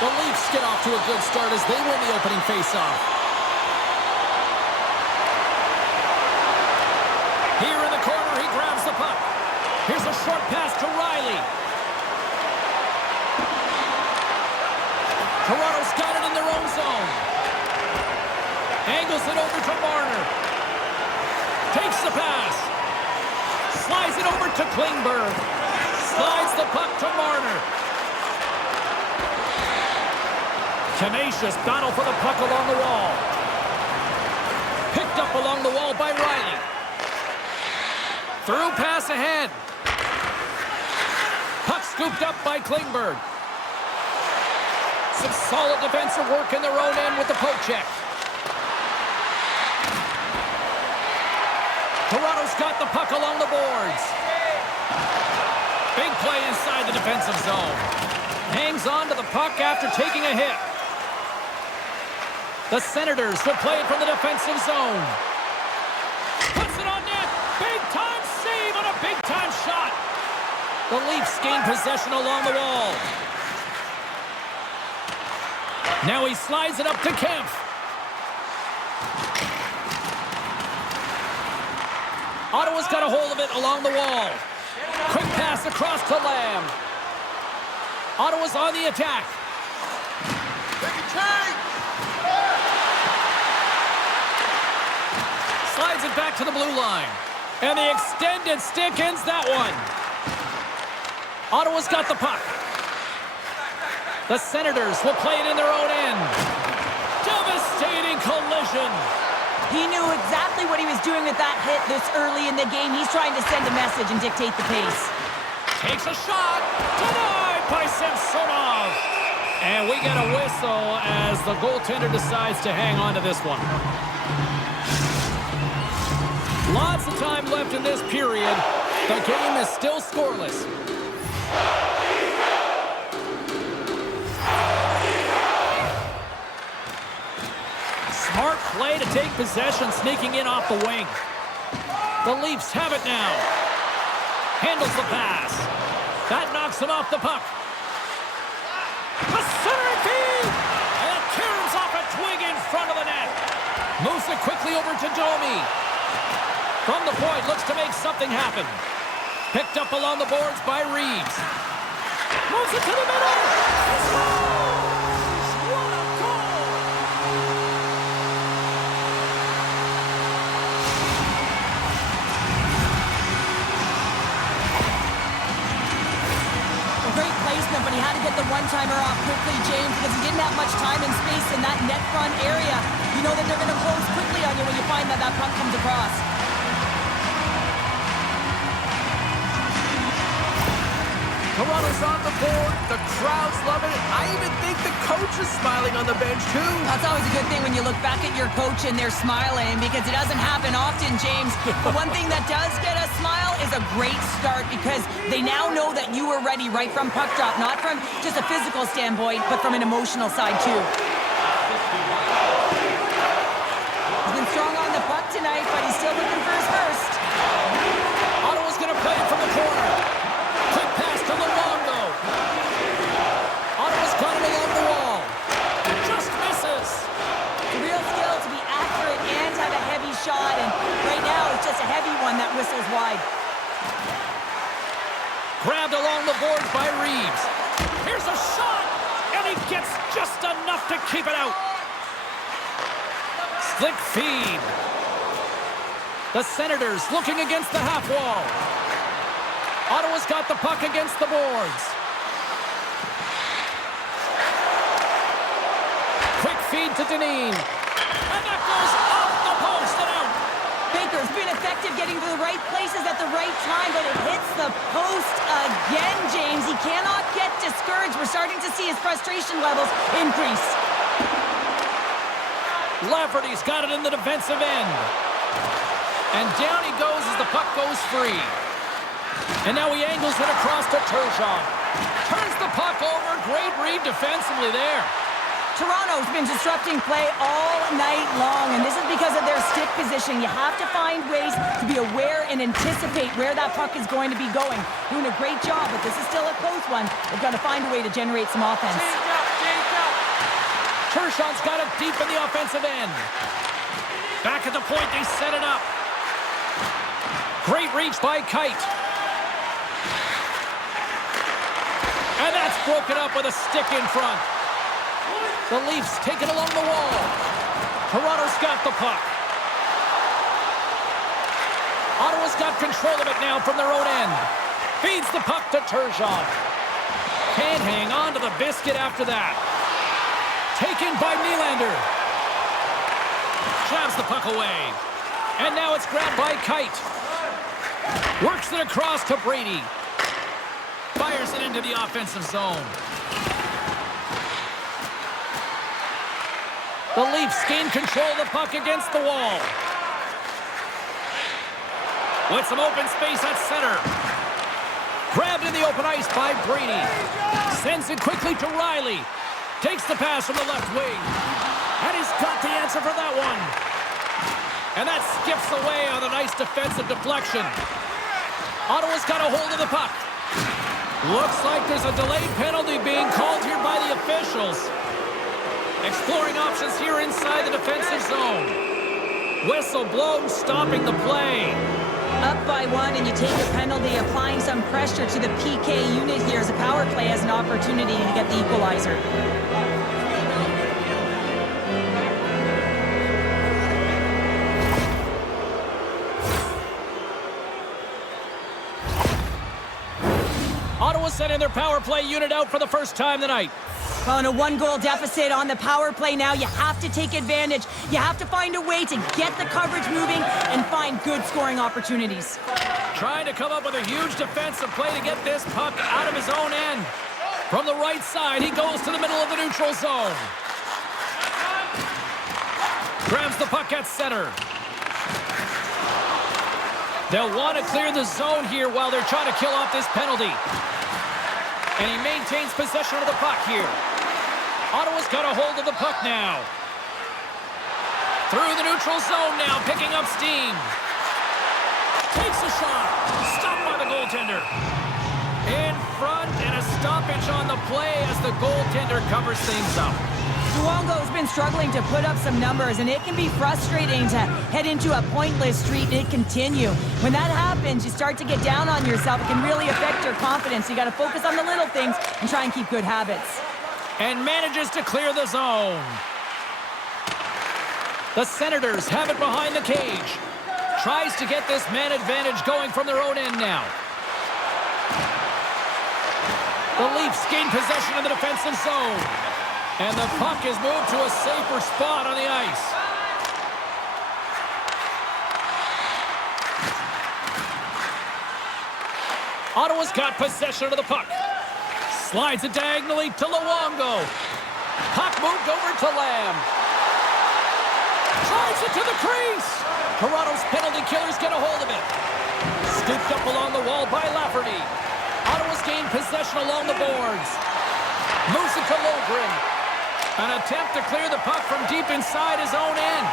The Leafs get off to a good start as they win the opening faceoff. Here in the corner, he grabs the puck. Here's a short pass to Riley. Toronto's got it in their own zone. Angles it over to Marner. Takes the pass. Slides it over to Klingberg. Slides the puck to Marner. Tenacious battle for the puck along the wall. Picked up along the wall by Riley. Through pass ahead. Puck scooped up by Klingberg. Some solid defensive work in their own end with the poke check. Toronto's got the puck along the boards. Big play inside the defensive zone. Hangs on to the puck after taking a hit. The Senators will play it from the defensive zone. Puts it on net. Big-time save on a big-time shot. The Leafs gain possession along the wall. Now he slides it up to Kemp. Ottawa's got a hold of it along the wall. Quick pass across to Lamb. Ottawa's on the attack. Slides it back to the blue line. And the extended stick ends that one. Ottawa's got the puck. The Senators will play it in their own end. Devastating collision. He knew exactly what he was doing with that hit this early in the game. He's trying to send a message and dictate the pace. Takes a shot. Denied by Samsonov. And we get a whistle as the goaltender decides to hang on to this one. Lots of time left in this period. The game is still scoreless. Smart play to take possession, sneaking in off the wing. The Leafs have it now. Handles the pass. That knocks him off the puck. A center feed! And it caroms off a twig in front of the net. Moves it quickly over to Domi. From the point, looks to make something happen. Picked up along the boards by Reeves. Moves it to the middle. What a goal! A great placement, but he had to get the one-timer off quickly, James, because he didn't have much time and space in that net front area. You know that they're going to close quickly on you when you find that that puck comes across. Toronto's on the board. The crowd's loving it. I even think the coach is smiling on the bench, too. That's always a good thing when you look back at your coach and they're smiling, because it doesn't happen often, James. But one thing that does get a smile is a great start, because they now know that you were ready right from puck drop, not from just a physical standpoint, but from an emotional side, too. He's been strong on the puck tonight, but he's still looking for his first. Ottawa's going to play it from the corner. Quick pass to Luongo. Ottawa's got it along the wall. Just misses. It's a real skill to be accurate and have a heavy shot, and right now it's just a heavy one that whistles wide. Grabbed along the boards by Reeves. Here's a shot, and he gets just enough to keep it out. Slick feed. The Senators looking against the half wall. Ottawa's got the puck against the boards. Quick feed to Dineen. And that goes off the post and out. Baker's been effective getting to the right places at the right time, but it hits the post again, James. He cannot get discouraged. We're starting to see his frustration levels increase. Lafferty's got it in the defensive end. And down he goes as the puck goes free. And now he angles it across to Turgeon. Turns the puck over. Great read defensively there. Toronto's been disrupting play all night long, and this is because of their stick position. You have to find ways to be aware and anticipate where that puck is going to be going. Doing a great job, but this is still a close one. They've got to find a way to generate some offense. Change up, Tershon's got it deep in the offensive end. Back at the point, they set it up. Great reach by Kite. And that's broken up with a stick in front. The Leafs take it along the wall. Toronto's got the puck. Ottawa's got control of it now from their own end. Feeds the puck to Turgeon. Can't hang on to the biscuit after that. Taken by Nylander. Jabs the puck away. And now it's grabbed by Kite. Works it across to Brady. Fires it into the offensive zone. The Leafs gain control of the puck against the wall. With some open space at center. Grabbed in the open ice by Brady. Sends it quickly to Riley. Takes the pass from the left wing. And he's got the answer for that one. And that skips away on a nice defensive deflection. Ottawa's got a hold of the puck. Looks like there's a delayed penalty being called here by the officials. Exploring options here inside the defensive zone. Whistle blown, stopping the play. Up by one, and you take a penalty, applying some pressure to the PK unit here as the power play has an opportunity to get the equalizer. Ottawa sending their power play unit out for the first time tonight. Well, in a one-goal deficit on the power play now, you have to take advantage. You have to find a way to get the coverage moving and find good scoring opportunities. Trying to come up with a huge defensive play to get this puck out of his own end. From the right side, he goes to the middle of the neutral zone. Grabs the puck at center. They'll want to clear the zone here while they're trying to kill off this penalty. And he maintains possession of the puck here. Ottawa's got a hold of the puck now. Through the neutral zone now, picking up steam. Takes a shot. Stopped by the goaltender. In front, and a stoppage on the play as the goaltender covers things up. Luongo's been struggling to put up some numbers, and it can be frustrating to head into a pointless streak and it continue. When that happens, you start to get down on yourself. It can really affect your confidence. You got to focus on the little things and try and keep good habits. And manages to clear the zone. The Senators have it behind the cage. Tries to get this man advantage going from their own end now. The Leafs gain possession of the defensive zone. And the puck is moved to a safer spot on the ice. Ottawa's got possession of the puck. Slides it diagonally to Luongo. Puck moved over to Lamb. Drives it to the crease. Toronto's penalty killers get a hold of it. Scooped up along the wall by Lafferty. Ottawa's gained possession along the boards. Moves it to Logren. An attempt to clear the puck from deep inside his own end.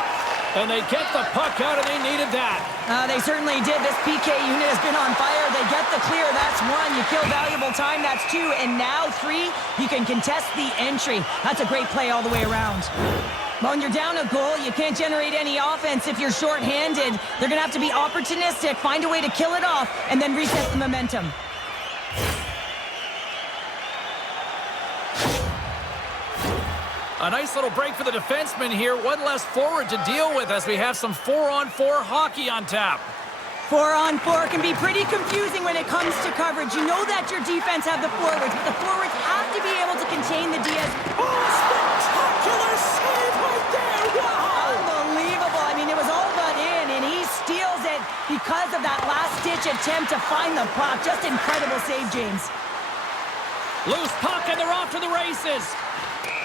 And they get the puck out, and they needed that. They certainly did. This PK unit has been on fire. They get the clear. That's one. You kill valuable time. That's two. And now three, you can contest the entry. That's a great play all the way around. Well, when you're down a goal, you can't generate any offense if you're shorthanded. They're going to have to be opportunistic, find a way to kill it off, and then reset the momentum. A nice little break for the defenseman here. One less forward to deal with as we have some 4-on-4 hockey on tap. 4-on-4 can be pretty confusing when it comes to coverage. You know that your defense have the forwards, but the forwards have to be able to contain the DS. Oh, spectacular save right there! Wow! Unbelievable. I mean, it was all but in, and he steals it because of that last-ditch attempt to find the puck. Just incredible save, James. Loose puck, and they're off to the races.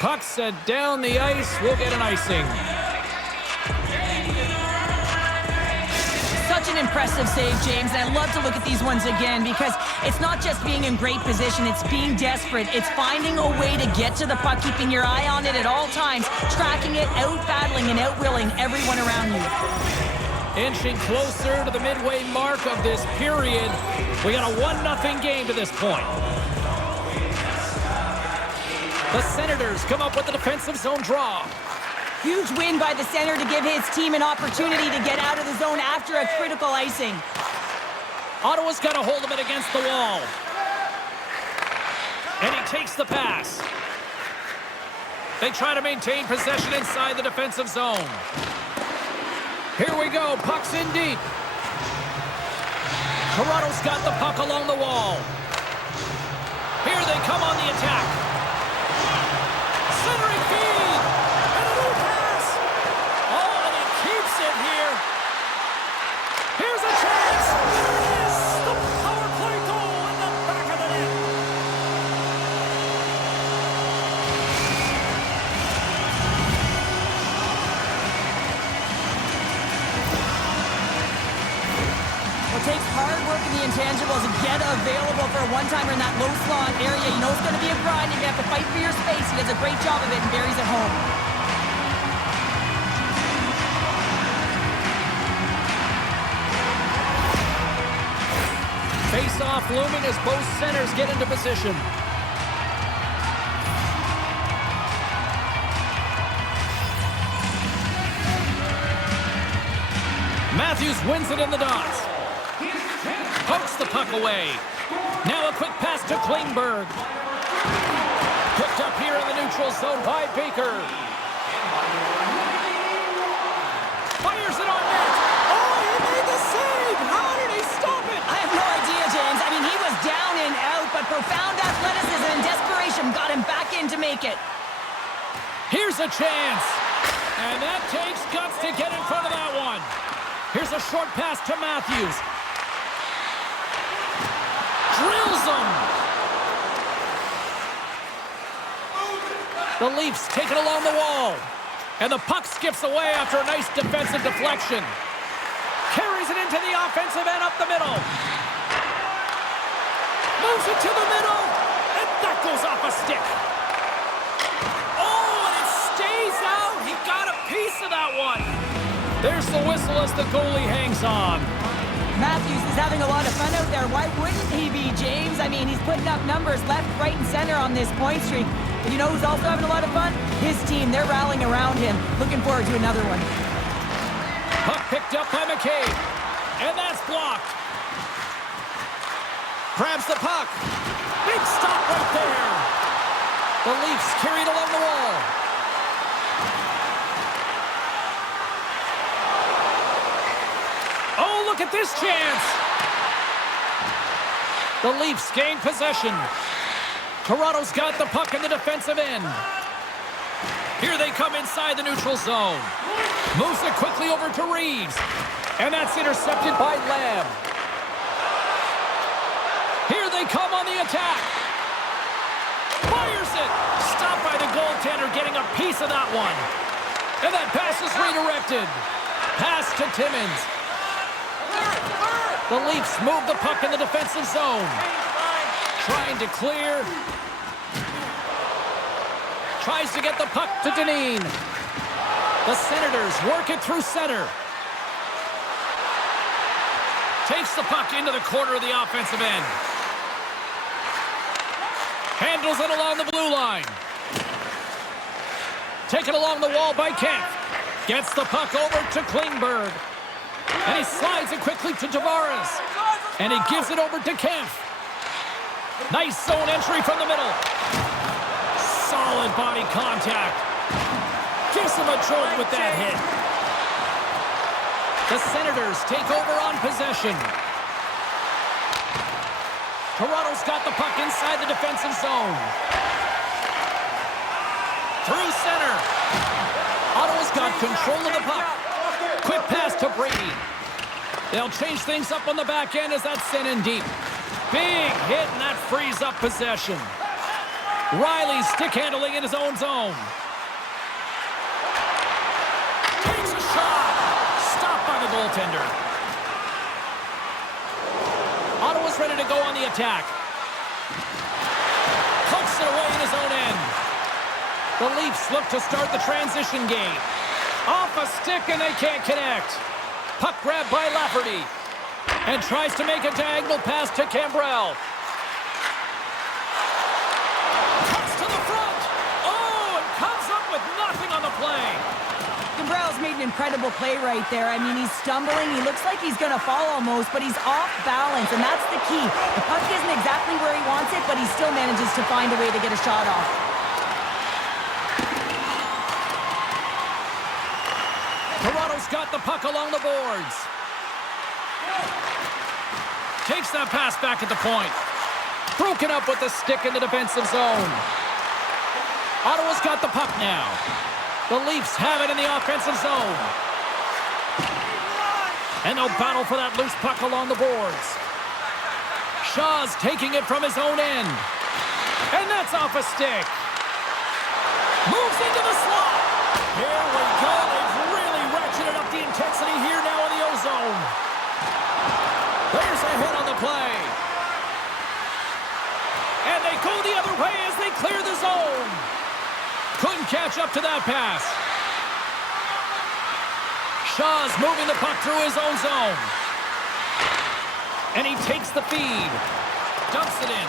Puck set down the ice. We'll get an icing. Such an impressive save, James, and I love to look at these ones again because it's not just being in great position, it's being desperate. It's finding a way to get to the puck, keeping your eye on it at all times, tracking it, out-battling and out-willing everyone around you. Inching closer to the midway mark of this period. We got a 1-0 game to this point. The Senators come up with the defensive zone draw. Huge win by the center to give his team an opportunity to get out of the zone after a critical icing. Ottawa's got a hold of it against the wall. And he takes the pass. They try to maintain possession inside the defensive zone. Here we go. Puck's in deep. Toronto's got the puck along the wall. Here they come on the attack. Centering feed. And a new pass. Oh, and he keeps it here. Here's a chance. There it is. The power play goal in the back of the net. It takes hard work in the intangibles to get available for a one-timer in that low slot area. You know it's going to be a grind. You're going to have to fight for your space. He does a great job of it and buries it home. Face-off looming as both centers get into position. Matthews wins it in the dots. Pokes the puck away. Now a quick pass to Klingberg. Picked up here in the neutral zone by Baker. Fires it on net. Oh, he made the save. How did he stop it? I have no idea, James. I mean, he was down and out, but profound athleticism and desperation got him back in to make it. Here's a chance. And that takes guts to get in front of that one. Here's a short pass to Matthews. Drills him. The Leafs take it along the wall. And the puck skips away after a nice defensive deflection. Carries it into the offensive end up the middle. Moves it to the middle. And that goes off a stick. Oh, and it stays out. He got a piece of that one. There's the whistle as the goalie hangs on. Matthews is having a lot of fun out there. Why wouldn't he be, James? I mean, he's putting up numbers left, right, and center on this point streak. But you know who's also having a lot of fun? His team. They're rallying around him. Looking forward to another one. Puck picked up by McCabe. And that's blocked. Grabs the puck. Big stop right there. The Leafs carried along the wall. Oh, look at this chance. The Leafs gain possession. Toronto's got the puck in the defensive end. Here they come inside the neutral zone. Moves it quickly over to Reeves. And that's intercepted by Lamb. Here they come on the attack. Fires it. Stopped by the goaltender, getting a piece of that one. And that pass is redirected. Pass to Timmins. The Leafs move the puck in the defensive zone. Trying to clear. Tries to get the puck to Dineen. The Senators work it through center. Takes the puck into the corner of the offensive end. Handles it along the blue line. Taken along the wall by Kemp. Gets the puck over to Klingberg. And he slides it quickly to Tavares. And he gives it over to Kemp. Nice zone entry from the middle. Solid body contact. Gives him a jolt with that hit. The Senators take over on possession. Toronto's got the puck inside the defensive zone. Through center. Ottawa's got control of the puck. Quick pass to Brady. They'll change things up on the back end as that's sent in deep. Big hit, and that frees up possession. Riley stick handling in his own zone. Takes a shot. Stopped by the goaltender. Ottawa's ready to go on the attack. Pokes it away in his own end. The Leafs look to start the transition game. Off a stick, and they can't connect. Puck grab by Lafferty. And tries to make a diagonal pass to Cambrell. Cuts to the front. an incredible play right there. I mean, he's stumbling. He looks like he's going to fall almost, but he's off balance, and that's the key. The puck isn't exactly where he wants it, but he still manages to find a way to get a shot off. Toronto's got the puck along the boards. Takes that pass back at the point. Broken up with the stick in the defensive zone. Ottawa's got the puck now. The Leafs have it in the offensive zone. And they'll battle for that loose puck along the boards. Shaw's taking it from his own end. And that's off a stick. Moves into the slot. Here we go. They've really ratcheted up the intensity here now in the O-zone. There's a hit on the play. And they go the other way as they clear the zone. Couldn't catch up to that pass. Shaw's moving the puck through his own zone. And he takes the feed. Dumps it in.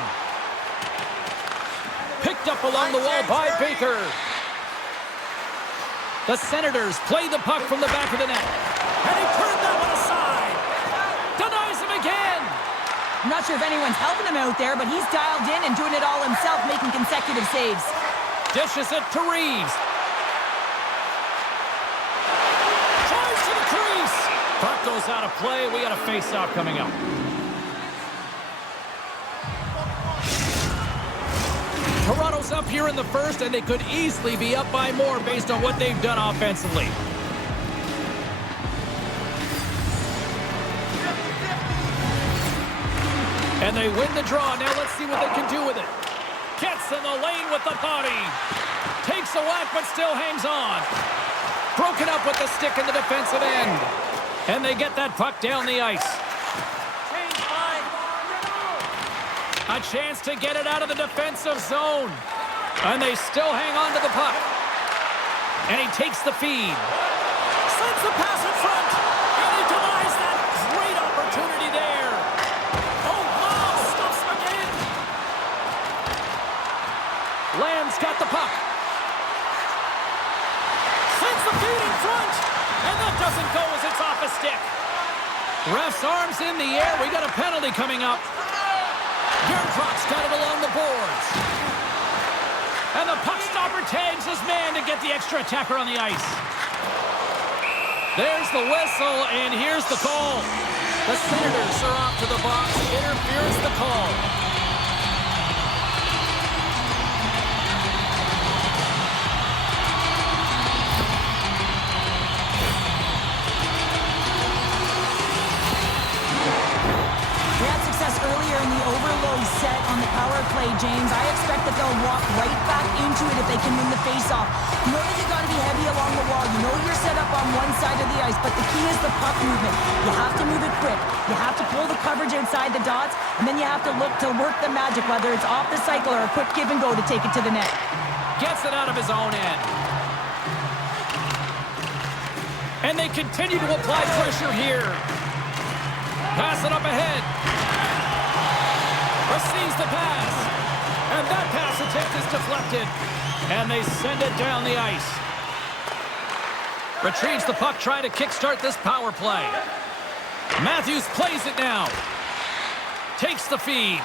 Picked up along the wall by Baker. The Senators play the puck from the back of the net. And he turned that one aside. Denies him again. I'm not sure if anyone's helping him out there, but he's dialed in and doing it all himself, making consecutive saves. Dishes it to Reeves. Tries to the crease. Puck goes out of play. We got a face-off coming up. Toronto's up here in the first, and they could easily be up by more based on what they've done offensively. And they win the draw. Now let's see what they can do with it. Gets in the lane with the body. Takes a whack, but still hangs on. Broken up with the stick in the defensive end. And they get that puck down the ice. A chance to get it out of the defensive zone. And they still hang on to the puck. And he takes the feed. Sends the pass in front. And he denies that great opportunity there. Oh, wow, stuffs him again. Lamb's got the puck. Sends the feed in front. And that doesn't go as it's off a stick. Ref's arms in the air. We got a penalty coming up. Garcroft's got it along the boards. And the puck stopper tags his man to get the extra attacker on the ice. There's the whistle, and here's the call. The Senators are off to the box. Interference the call. We had success earlier in the overload set on the power play, James. I expect that they'll walk right back into it if they can win the faceoff. You know that you got to be heavy along the wall. You know you're set up on one side of the ice, but the key is the puck movement. You have to move it quick. You have to pull the coverage inside the dots, and then you have to look to work the magic, whether it's off the cycle or a quick give and go to take it to the net. Gets it out of his own end. And they continue to apply pressure here. Pass it up ahead. Receives the pass. And that pass attempt is deflected. And they send it down the ice. Retrieves the puck, trying to kickstart this power play. Matthews plays it now. Takes the feed.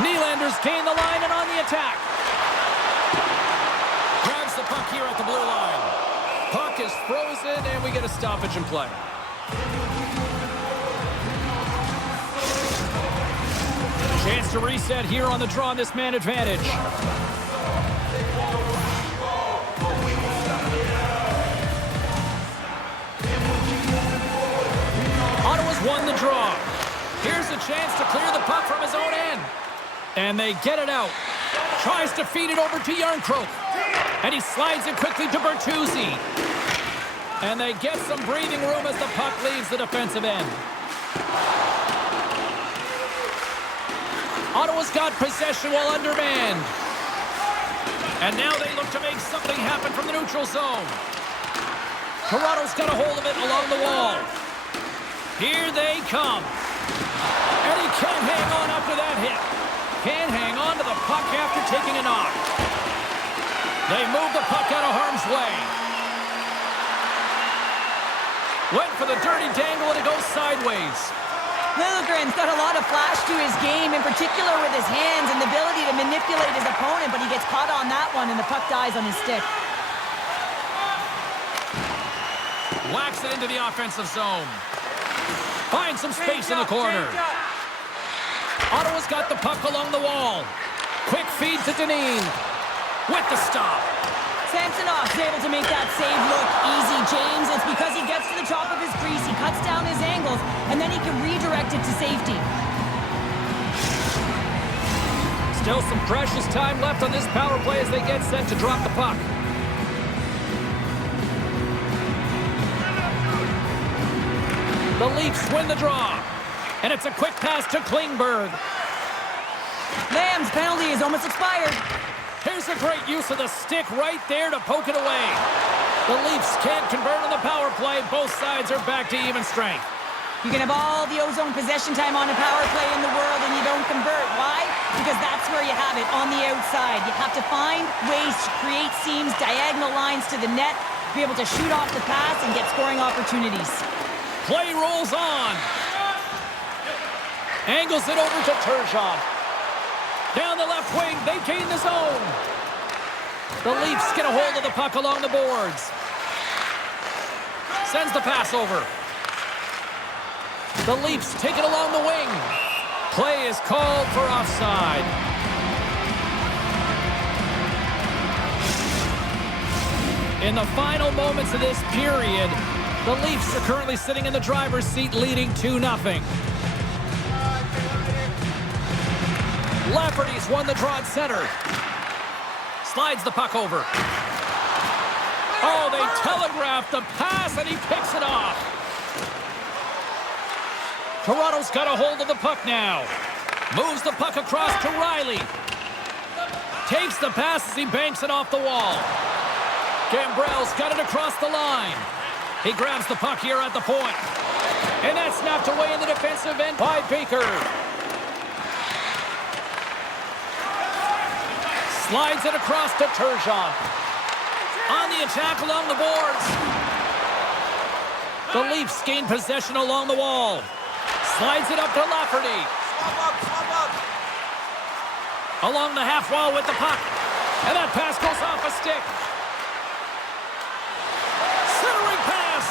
Nylander's gain the line and on the attack. Grabs the puck here at the blue line. Puck is frozen, and we get a stoppage in play. Chance to reset here on the draw on this man advantage. Ottawa's won the draw. Here's a chance to clear the puck from his own end. And they get it out. Tries to feed it over to Yarncroke. And he slides it quickly to Bertuzzi. And they get some breathing room as the puck leaves the defensive end. Ottawa's got possession while undermanned. And now they look to make something happen from the neutral zone. Toronto's got a hold of it along the wall. Here they come. And he can't hang on after that hit. Can't hang on to the puck after taking a knock. They move the puck out of harm's way. Went for the dirty dangle, and it goes sideways. Liljegren's got a lot of flash to his game, in particular with his hands and the ability to manipulate his opponent, but he gets caught on that one, and the puck dies on his stick. Whacks it into the offensive zone. Finds some space in the corner. Ottawa's got the puck along the wall. Quick feed to Dineen. With the stop. Samsonov's able to make that save look easy, James. It's because he gets to the top of his crease, he cuts down his angles, and then he can redirect it to safety. Still some precious time left on this power play as they get set to drop the puck. The Leafs win the draw. And it's a quick pass to Klingberg. Lamb's penalty is almost expired. Here's a great use of the stick right there to poke it away. The Leafs can't convert on the power play. Both sides are back to even strength. You can have all the ozone possession time on a power play in the world and you don't convert. Why? Because that's where you have it, on the outside. You have to find ways to create seams, diagonal lines to the net, be able to shoot off the pass and get scoring opportunities. Play rolls on. Angles it over to Turgeon. Down the left wing, they gain the zone. The Leafs get a hold of the puck along the boards. Sends the pass over. The Leafs take it along the wing. Play is called for offside. In the final moments of this period, the Leafs are currently sitting in the driver's seat, leading 2-0. Lafferty's won the draw at center. Slides the puck over. Oh, they telegraphed the pass, and he picks it off. Toronto's got a hold of the puck now. Moves the puck across to Riley. Takes the pass as he banks it off the wall. Gambrell's got it across the line. He grabs the puck here at the point. And that's snapped away in the defensive end by Baker. Slides it across to Turgeon. On the attack along the boards. The Leafs gain possession along the wall. Slides it up to Lafferty. Swap up. Along the half wall with the puck. And that pass goes off a stick. Centering pass.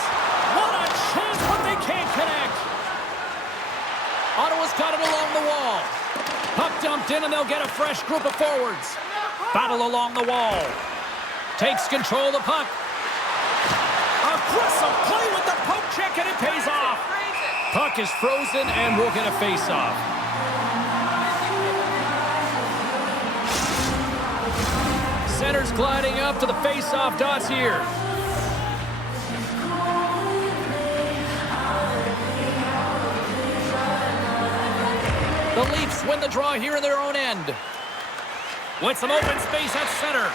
What a chance, but they can't connect. Ottawa's got it along the wall. Puck dumped in, and they'll get a fresh group of forwards. Battle along the wall. Takes control of the puck. Aggressive play with the poke check, and it pays off. Puck is frozen, and we'll get a face-off. Center's gliding up to the face-off dots here. The Leafs win the draw here in their own end. With some open space at center.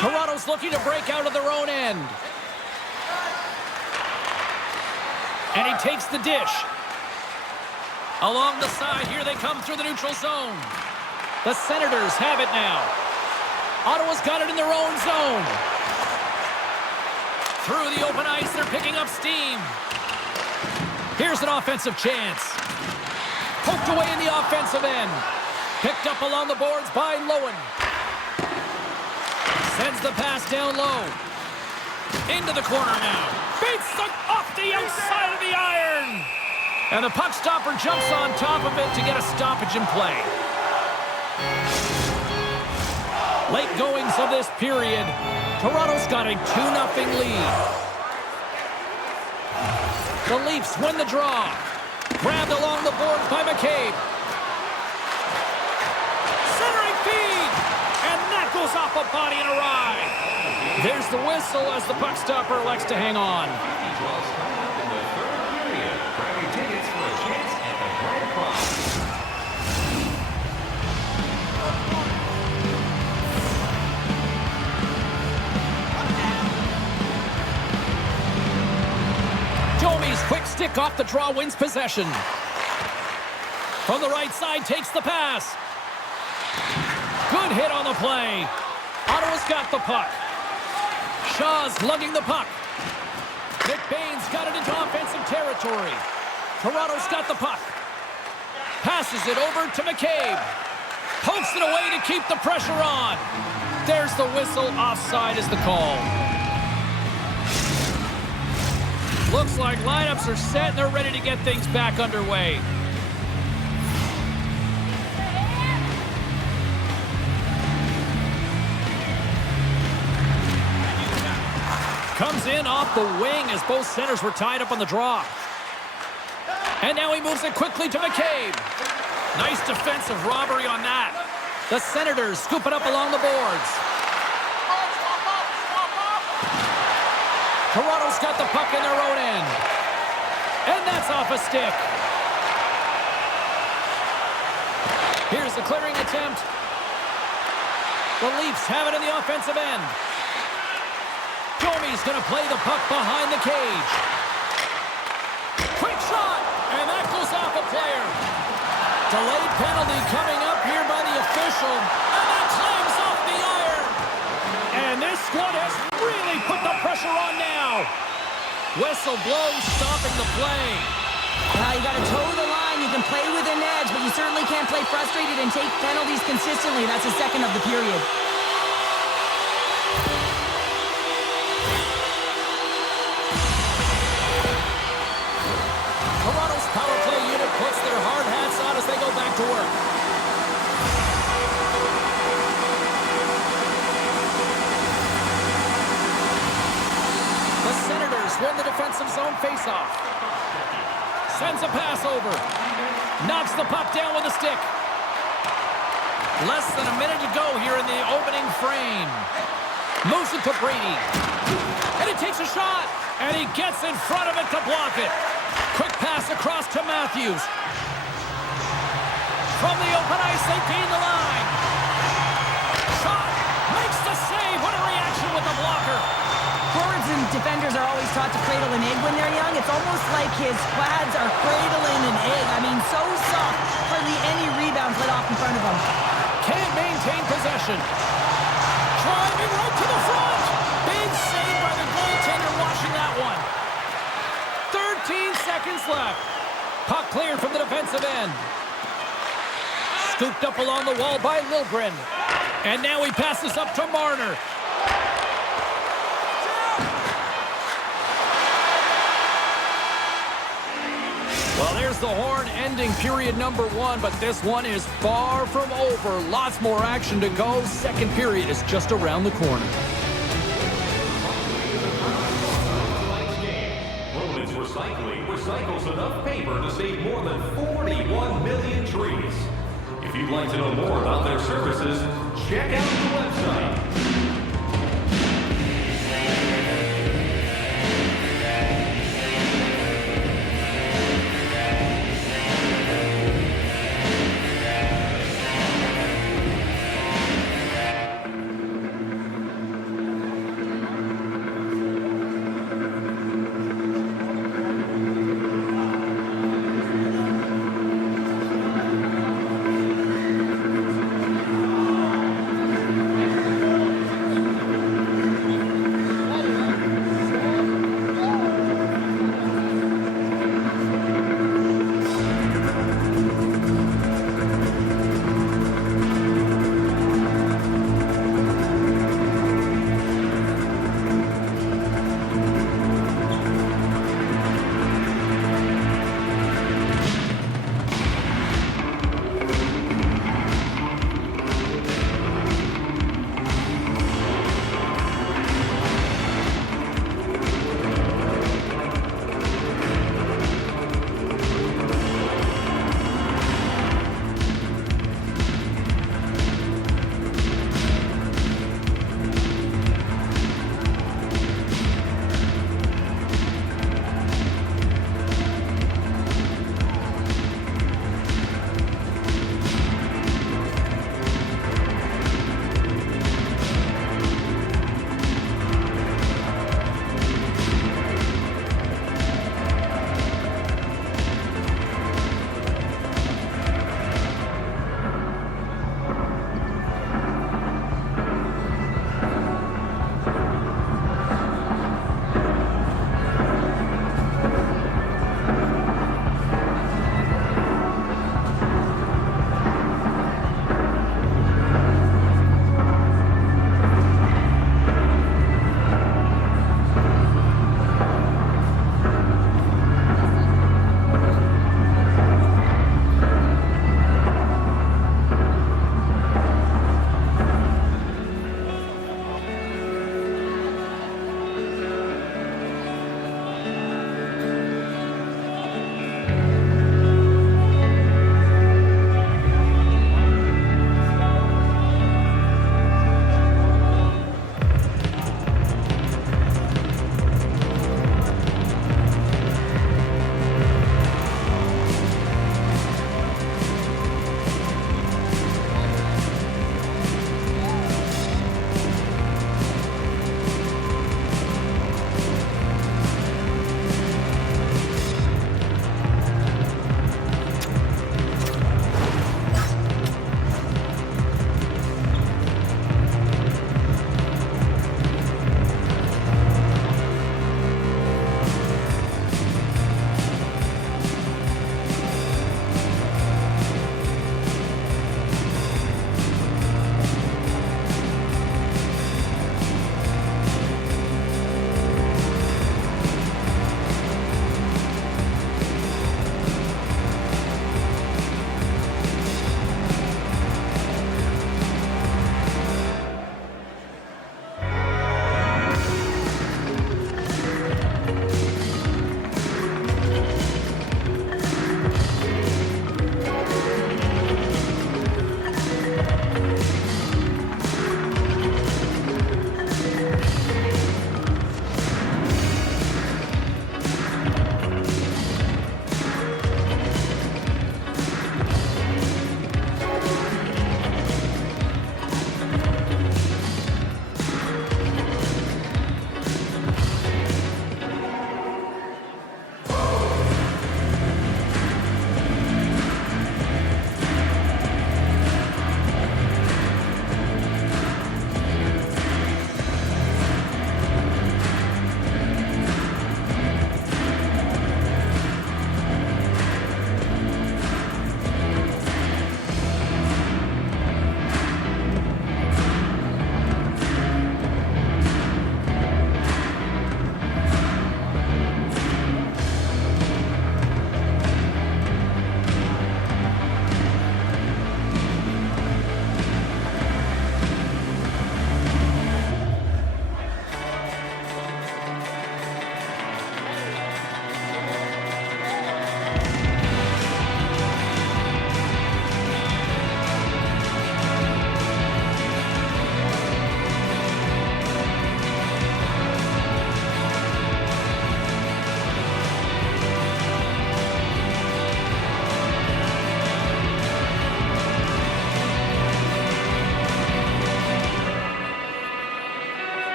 Toronto's looking to break out of their own end. And he takes the dish. Along the side, here they come through the neutral zone. The Senators have it now. Ottawa's got it in their own zone. Through the open ice, they're picking up steam. Here's an offensive chance. Poked away in the offensive end. Picked up along the boards by Lowen. Sends the pass down low. Into the corner now. Beats it off the outside of the iron. And the puck stopper jumps on top of it to get a stoppage in play. Late goings of this period. Toronto's got a 2-0 lead. The Leafs win the draw. Grabbed along the boards by McCabe. Centering feed. And that goes off a body and a ride. There's the whistle as the puck stopper elects to hang on. Domi's quick stick off the draw wins possession. From the right side, takes the pass. Good hit on the play. Ottawa's got the puck. Shaw's lugging the puck. McBain's got it into offensive territory. Toronto's got the puck. Passes it over to McCabe. Pokes it away to keep the pressure on. There's the whistle. Offside is the call. Looks like lineups are set and they're ready to get things back underway. Comes in off the wing as both centers were tied up on the draw. And now he moves it quickly to McCabe. Nice defensive robbery on that. The Senators scoop it up along the boards. Toronto's got the puck in their own end. And that's off a stick. Here's the clearing attempt. The Leafs have it in the offensive end. Domi's going to play the puck behind the cage. Quick shot, and that goes off a player. Delayed penalty coming up here by the official, and that climbs off the iron. And this squad has really put the pressure on now. Whistle blows, stopping the play. You got to toe the line. You can play with an edge, but you certainly can't play frustrated and take penalties consistently. That's the second of the period. Toronto's power play unit puts their hard hats on as they go back to work. The Senators win the defensive zone faceoff. Sends a pass over. Knocks the puck down with a stick. Less than a minute to go here in the opening frame. Moves it to Brady. And he takes a shot. And he gets in front of it to block it. Quick pass across to Matthews. From the open ice, they gain the line. Shot. Makes the save. What a reaction with the blocker. Forwards and defenders are always taught to cradle an egg when they're young. It's almost like his pads are cradling an egg. I mean, so soft. Hardly any rebounds let off in front of him. Can't maintain possession. Driving right to the front. Big save by the goaltender watching that one. 13 seconds left. Puck cleared from the defensive end. Scooped up along the wall by Liljegren. And now he passes up to Marner. Well, there's the horn ending period number 1, but this one is far from over. Lots more action to go. Second period is just around the corner. Romans Recycling recycles enough paper to save more than 41 million trees. If you'd like to know more about their services, check out the website.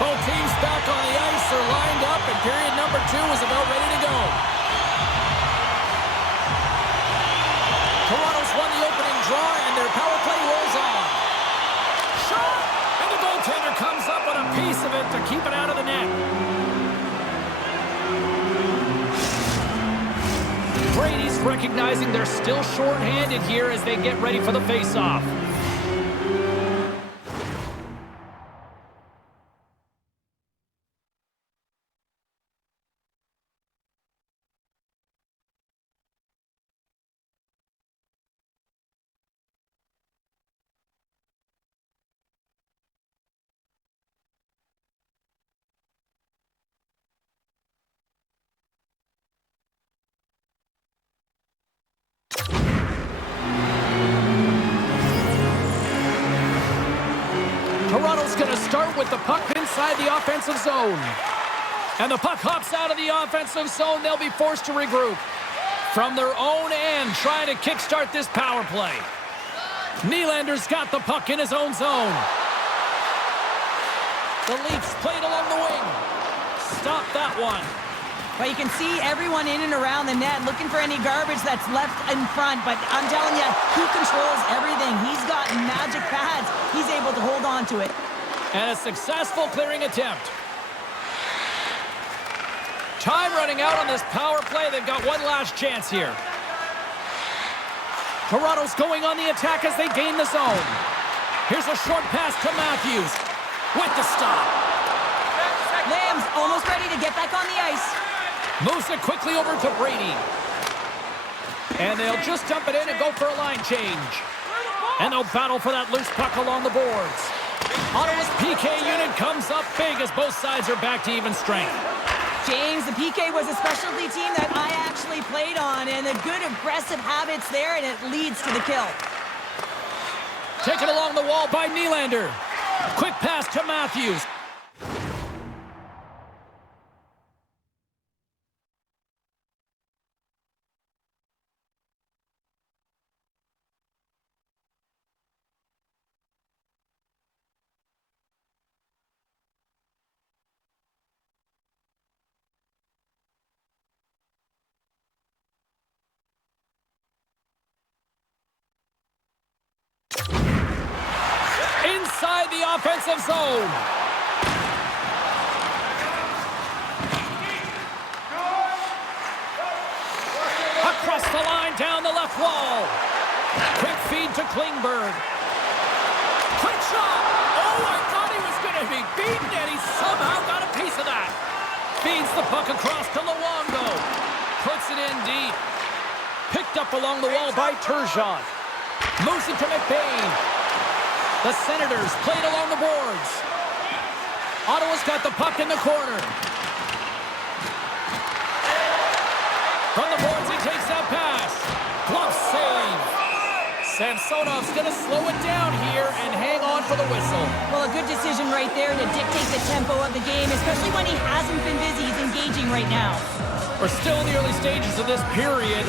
Both teams back on the ice are lined up, and period number 2 is about ready to go. Toronto's won the opening draw, and their power play rolls on. Shot! And the goaltender comes up with a piece of it to keep it out of the net. Brady's recognizing they're still short-handed here as they get ready for the face-off. Toronto's going to start with the puck inside the offensive zone. And the puck hops out of the offensive zone. They'll be forced to regroup. From their own end, trying to kickstart this power play. Nylander's got the puck in his own zone. The Leafs played along the wing. Stop that one. But you can see everyone in and around the net looking for any garbage that's left in front. But I'm telling you, he controls everything. He's got magic pads. He's able to hold on to it. And a successful clearing attempt. Time running out on this power play. They've got one last chance here. Toronto's going on the attack as they gain the zone. Here's a short pass to Matthews with the stop. Lamb's almost ready to get back on the ice. Moves it quickly over to Brady. And they'll just dump it in and go for a line change. And they'll battle for that loose puck along the boards. Ottawa's PK unit comes up big as both sides are back to even strength. James, the PK was a specialty team that I actually played on, and the good aggressive habits there, and it leads to the kill. Taken along the wall by Nylander. Quick pass to Matthews. Inside the offensive zone. Across the line, down the left wall. Quick feed to Klingberg. Quick shot. Oh, I thought he was going to be beaten, and he somehow got a piece of that. Feeds the puck across to Luongo. Puts it in deep. Picked up along the wall by Turgeon. Moves it to McBain. The Senators played along the boards. Ottawa's got the puck in the corner. From the boards, he takes that pass. Glove save. Samsonov's going to slow it down here and hang on for the whistle. Well, a good decision right there to dictate the tempo of the game, especially when he hasn't been busy. He's engaging right now. We're still in the early stages of this period.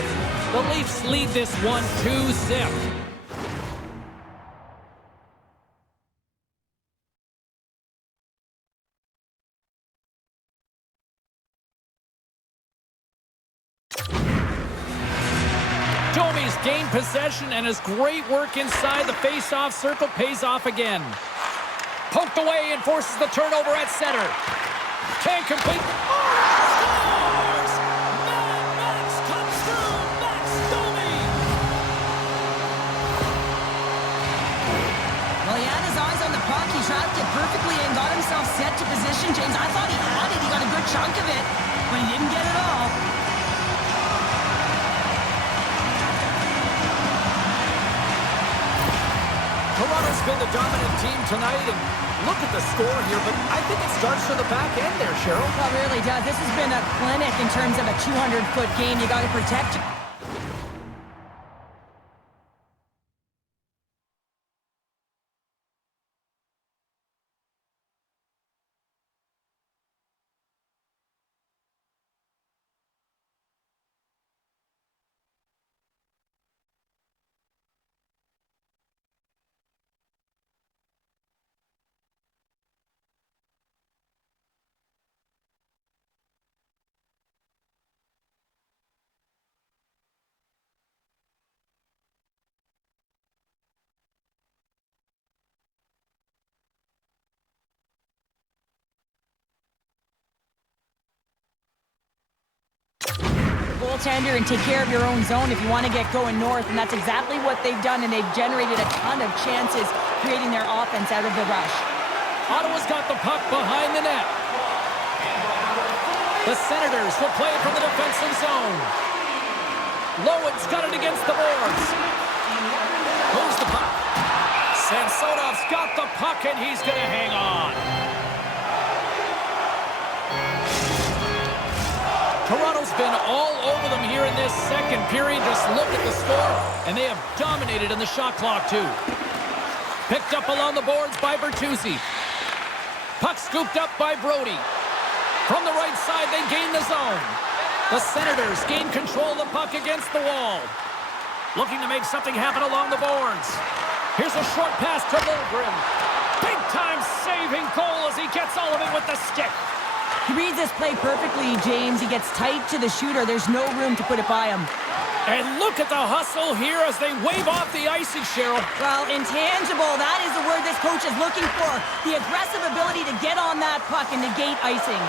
The Leafs lead this one 2-0. Domi's gained possession, and his great work inside the face-off circle pays off again. Poked away and forces the turnover at center. Can't complete. Scores! Max comes through. Max Domi. Well, he had his eyes on the puck. He trapped it perfectly and got himself set to position. James, I thought he had it. He got a good chunk of it, but he didn't get it all. Toronto's been the dominant team tonight, and look at the score here, but I think it starts from the back end there, Cheryl. Well, it really does. This has been a clinic in terms of a 200-foot game. You got to protect goaltender and take care of your own zone if you want to get going north, and that's exactly what they've done, and they've generated a ton of chances creating their offense out of the rush. Ottawa's got the puck behind the net. The Senators will play it from the defensive zone. Lowen's got it against the boards. Moves the puck. Samsonov's got the puck, and he's going to hang on. Toronto's been all over them here in this second period. Just look at the score, and they have dominated in the shot clock, too. Picked up along the boards by Bertuzzi. Puck scooped up by Brody. From the right side, they gain the zone. The Senators gain control of the puck against the wall. Looking to make something happen along the boards. Here's a short pass to Lilgren. Big-time saving goal as he gets all of it with the stick. He reads this play perfectly, James. He gets tight to the shooter. There's no room to put it by him. And look at the hustle here as they wave off the icing, Cheryl. Well, intangible. That is the word this coach is looking for. The aggressive ability to get on that puck and negate icing.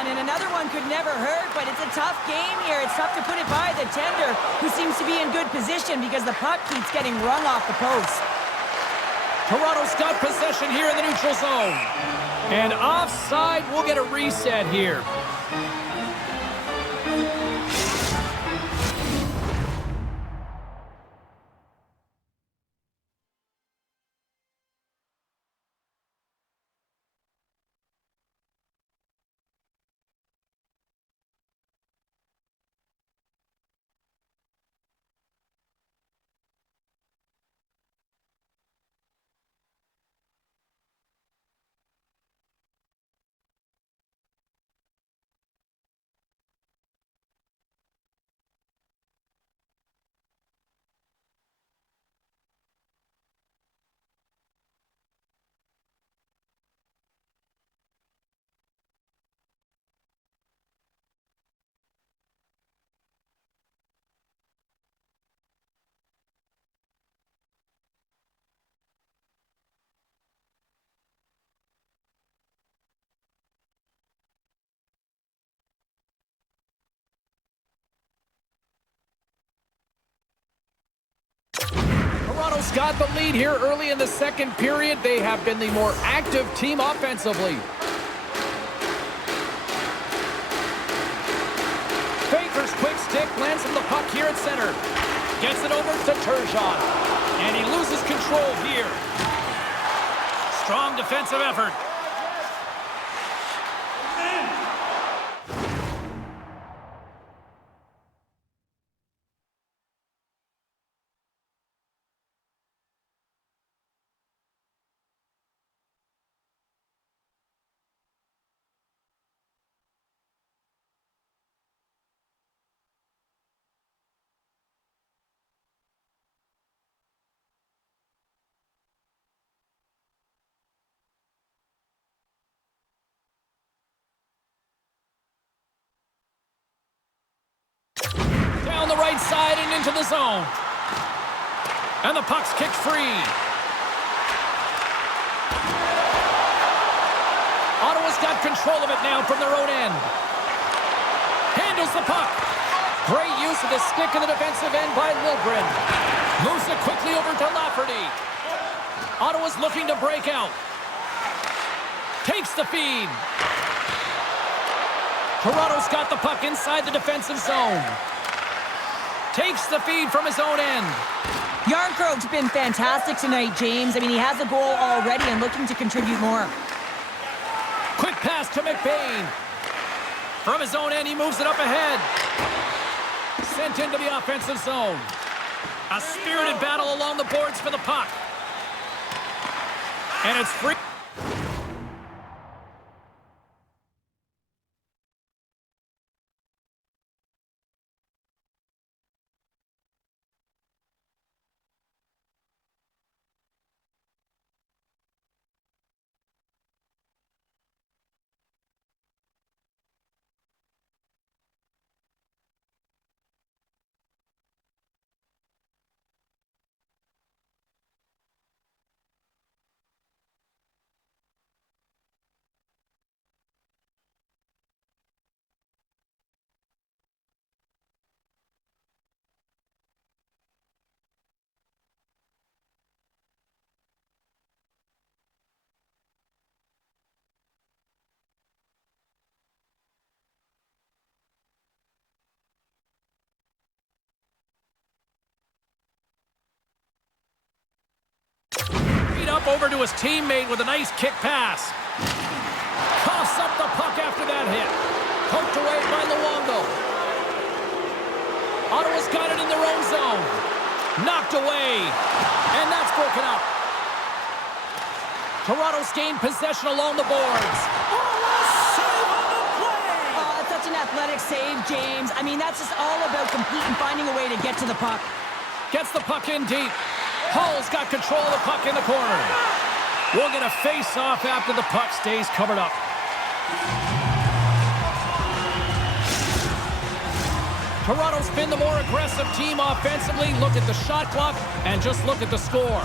And another one could never hurt, but it's a tough game here. It's tough to put it by the tender, who seems to be in good position because the puck keeps getting rung off the post. Toronto's got possession here in the neutral zone. And offside, we'll get a reset here. Toronto's got the lead here early in the second period. They have been the more active team offensively. Baker's quick stick lands him the puck here at center. Gets it over to Turgeon. And he loses control here. Strong defensive effort. Down the right side and into the zone. And the puck's kicked free. Ottawa's got control of it now from their own end. Handles the puck. Great use of the stick in the defensive end by Lilgren. Moves it quickly over to Lafferty. Ottawa's looking to break out. Takes the feed. Toronto's got the puck inside the defensive zone. Takes the feed from his own end. Yarncroke's been fantastic tonight, James. I mean, he has a goal already and looking to contribute more. Quick pass to McBain. From his own end, he moves it up ahead. Sent into the offensive zone. A spirited battle along the boards for the puck. And it's free. up over to his teammate with a nice kick pass. Coughs up the puck after that hit. Poked away by Luongo. Ottawa's got it in their own zone. Knocked away. And that's broken up. Toronto's gained possession along the boards. Such an athletic save, James. I mean, that's just all about competing, finding a way to get to the puck. Gets the puck in deep. Hull's got control of the puck in the corner. We'll get a face-off after the puck stays covered up. Toronto's been the more aggressive team offensively. Look at the shot clock and just look at the score.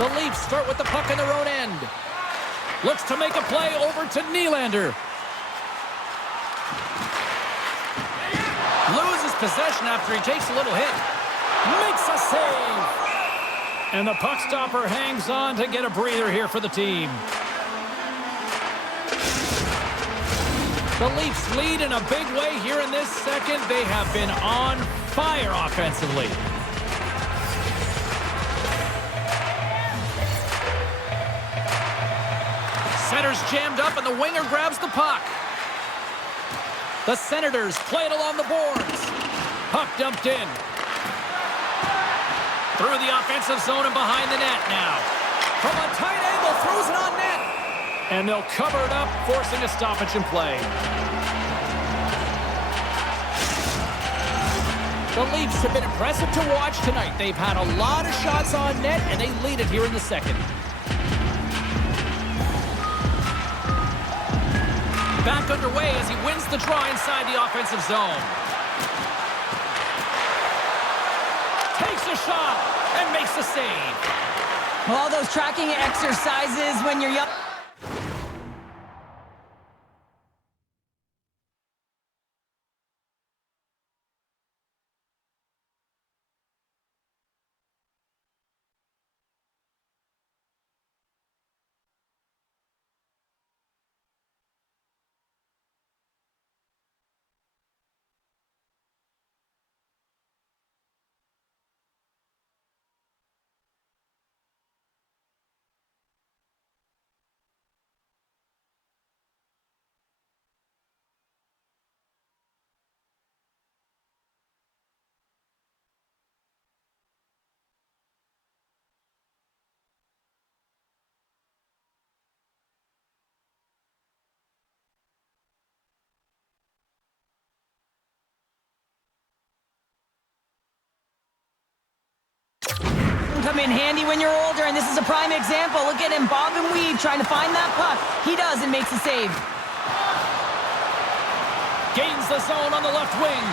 The Leafs start with the puck in their own end. Looks to make a play over to Nylander. Loses possession after he takes a little hit. Makes a save. And the puck stopper hangs on to get a breather here for the team. The Leafs lead in a big way here in this second. They have been on fire offensively. Center's jammed up and the winger grabs the puck. The Senators play it along the boards. Puck dumped in. Through the offensive zone and behind the net now. From a tight angle, throws it on net. And they'll cover it up, forcing a stoppage in play. The Leafs have been impressive to watch tonight. They've had a lot of shots on net, and they lead it here in the second. Back underway as he wins the draw inside the offensive zone. Takes a shot and makes a save. Well, all those tracking exercises when you're young. Come in handy when you're older, and this is a prime example. Look at him bob and weave trying to find that puck. He does and makes a save. Gains the zone on the left wing.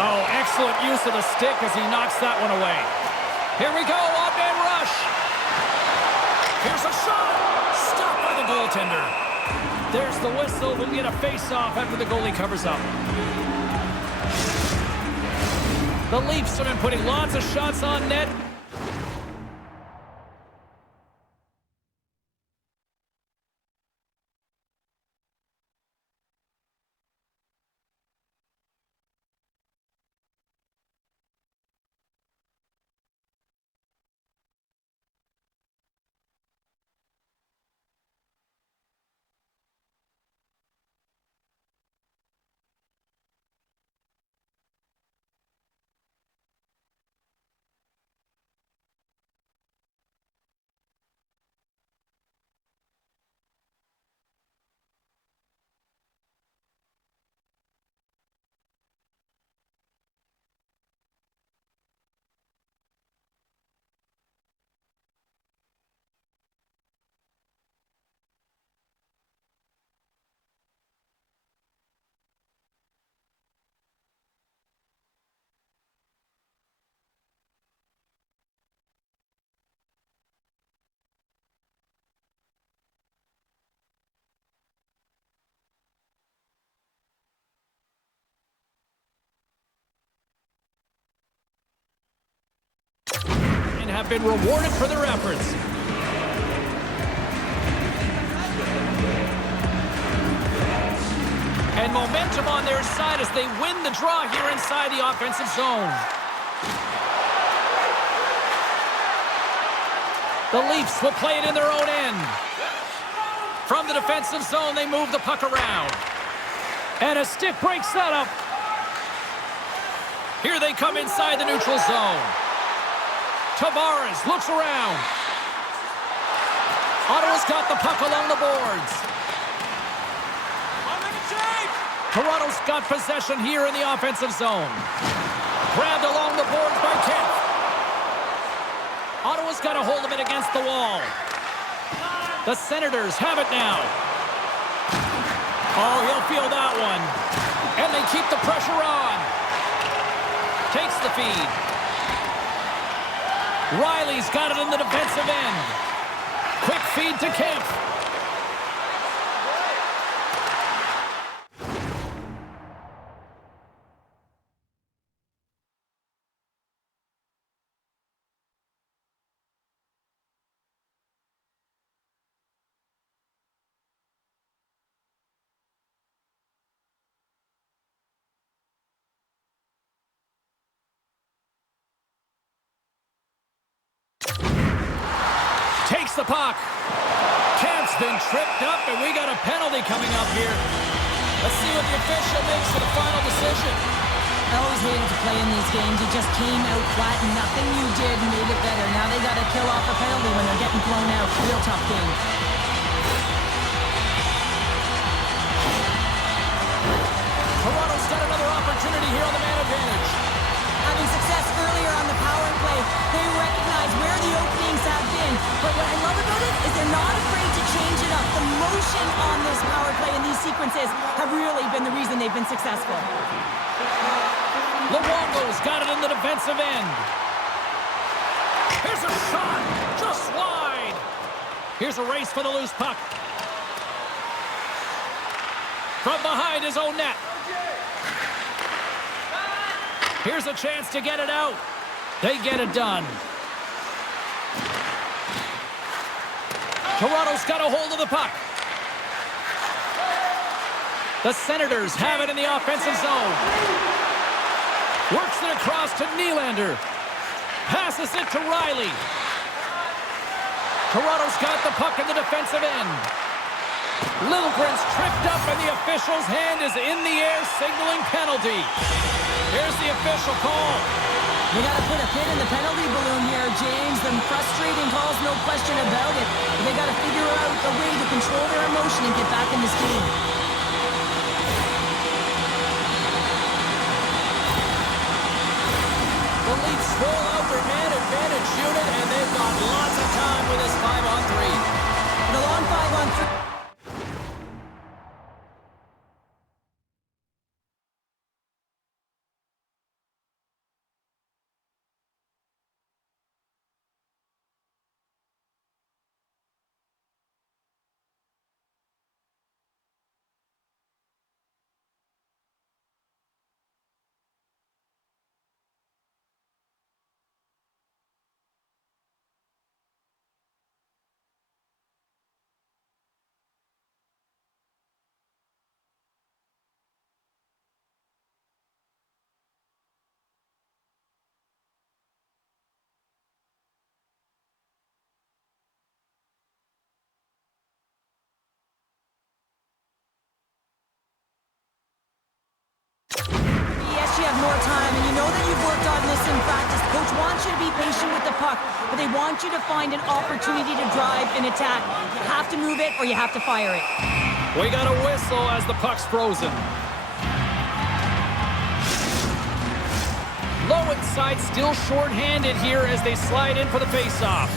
Oh, excellent use of the stick as he knocks that one away. Here we go, odd-man rush. Here's a shot. Stopped by the goaltender. There's the whistle. We'll get a face-off after the goalie covers up. The Leafs have been putting lots of shots on net. have been rewarded for their efforts. And momentum on their side as they win the draw here inside the offensive zone. The Leafs will play it in their own end. From the defensive zone, they move the puck around. And a stick breaks that up. Here they come inside the neutral zone. Tavares looks around. Ottawa's got the puck along the boards. Toronto's got possession here in the offensive zone. Grabbed along the boards by Kemp. Ottawa's got a hold of it against the wall. The Senators have it now. Oh, he'll feel that one. And they keep the pressure on. Takes the feed. Riley's got it in the defensive end. Quick feed to Kemp. Takes the puck. Kemp's been tripped up, and we got a penalty coming up here. Let's see what the official makes for the final decision. I always hated to play in these games. You just came out flat, and nothing you did made it better. Now they got to kill off a penalty when they're getting blown out. Real tough game. Toronto's got another opportunity here on the man advantage. Having success earlier on the power play, they recognize where the openings have been. But what I love about it is they're not afraid to change it up. The motion on this power play and these sequences have really been the reason they've been successful. Luongo's got it in the defensive end. Here's a shot, just wide. Here's a race for the loose puck. From behind his own net. Here's a chance to get it out. They get it done. Toronto's got a hold of the puck. The Senators have it in the offensive zone. Works it across to Nylander. Passes it to Riley. Toronto's got the puck in the defensive end. Liljegren's tripped up and the official's hand is in the air signaling penalty. Here's the official call. You got to put a pin in the penalty balloon here, James. The frustrating calls, no question about it. But they got to figure out a way to control their emotion and get back in this game. The Leafs roll out their man advantage unit, and they've got lots of time with this 5-on-3. The long 5-on-3. Yes, you have more time, and you know that you've worked on this in practice. Coach wants you to be patient with the puck, but they want you to find an opportunity to drive and attack. You have to move it, or you have to fire it. We got a whistle as the puck's frozen. Low inside, still short-handed here as they slide in for the face-off.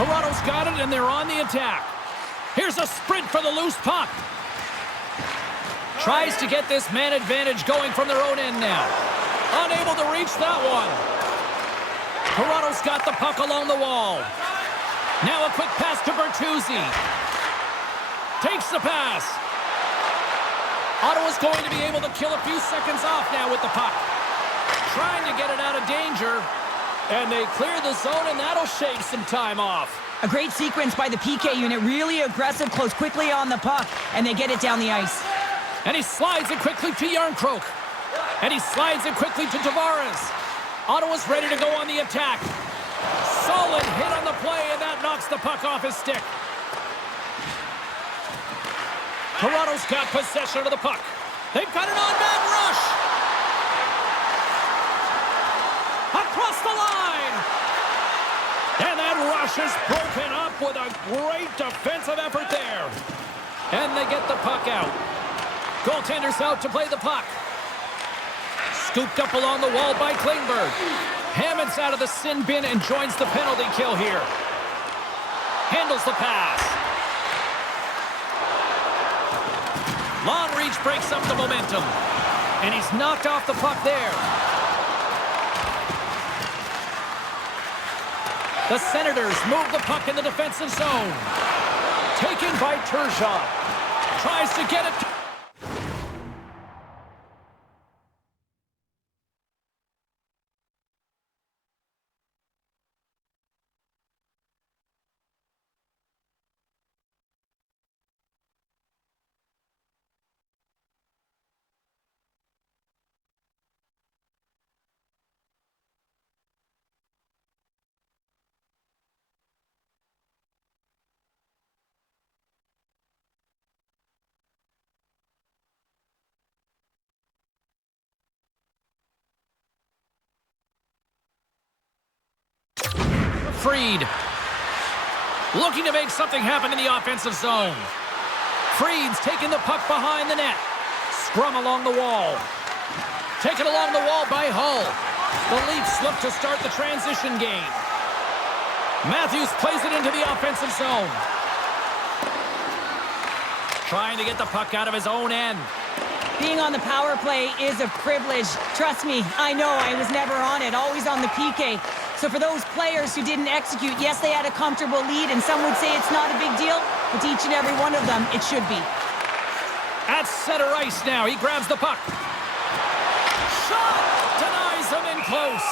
Toronto's got it, and they're on the attack. Here's a sprint for the loose puck. Tries to get this man advantage going from their own end now. Unable to reach that one. Toronto's got the puck along the wall. Now a quick pass to Bertuzzi. Takes the pass. Ottawa's going to be able to kill a few seconds off now with the puck. Trying to get it out of danger. And they clear the zone, and that'll shave some time off. A great sequence by the PK unit. Really aggressive, close quickly on the puck, and they get it down the ice. And he slides it quickly to Yarncroke. And he slides it quickly to Tavares. Ottawa's ready to go on the attack. Solid hit on the play, and that knocks the puck off his stick. Toronto's got possession of the puck. They've got an on-man rush. Across the line. And that rush is broken up with a great defensive effort there. And they get the puck out. Goaltender's out to play the puck. Scooped up along the wall by Klingberg. Hammond's out of the sin bin and joins the penalty kill here. Handles the pass. Long reach breaks up the momentum. And he's knocked off the puck there. The Senators move the puck in the defensive zone. Taken by Turgeon. Tries to get it. Freed. Looking to make something happen in the offensive zone. Freed's taking the puck behind the net. Scrum along the wall. Taken along the wall by Hull. The Leafs look to start the transition game. Matthews plays it into the offensive zone. Trying to get the puck out of his own end. Being on the power play is a privilege. Trust me, I know I was never on it, always on the PK. So for those players who didn't execute, yes, they had a comfortable lead, and some would say it's not a big deal, but to each and every one of them, it should be. At center ice now, he grabs the puck. Shot! Denies him in close.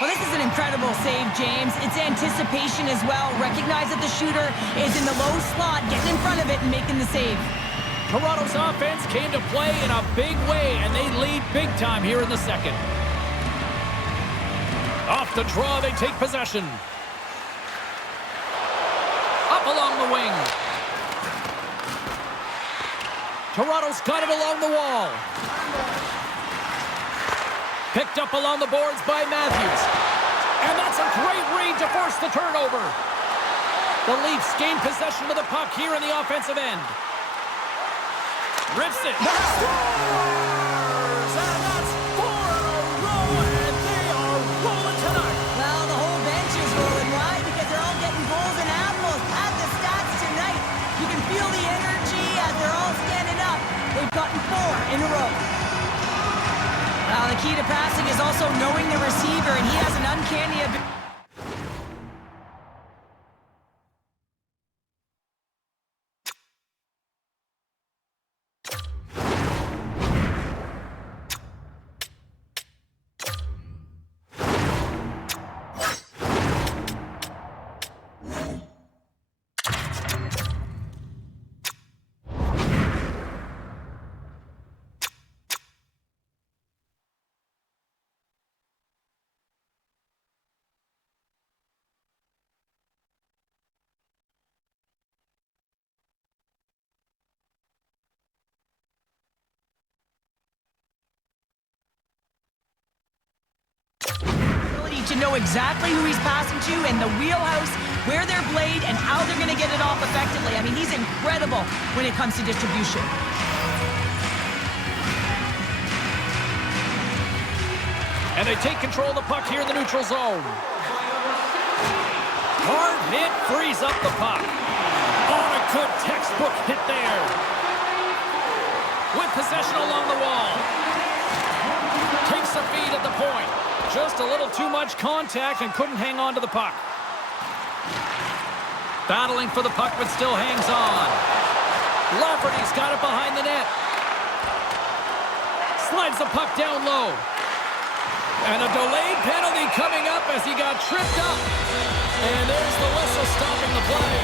Well, this is an incredible save, James. It's anticipation as well. Recognize that the shooter is in the low slot, getting in front of it and making the save. Toronto's offense came to play in a big way, and they lead big time here in the second. Off the draw, they take possession. Up along the wing. Toronto's got it along the wall. Picked up along the boards by Matthews. And that's a great read to force the turnover. The Leafs gain possession of the puck here in the offensive end. Rips it. Scores! And that's 4 in a row, and they are rolling tonight. Well, the whole bench is rolling. Why? Because they're all getting goals and apples. At the stats tonight, you can feel the energy as they're all standing up. They've gotten 4 in a row. Well, the key to passing is also knowing the receiver, and he has an uncanny ability. To know exactly who he's passing to and the wheelhouse, where they're played, and how they're going to get it off effectively. I mean, he's incredible when it comes to distribution. And they take control of the puck here in the neutral zone. Hard hit frees up the puck. Oh, a good textbook hit there. With possession along the wall. Takes a feed at the point. Just a little too much contact and couldn't hang on to the puck. Battling for the puck, but still hangs on. Lafferty's got it behind the net. Slides the puck down low. And a delayed penalty coming up as he got tripped up. And there's the whistle stopping the play.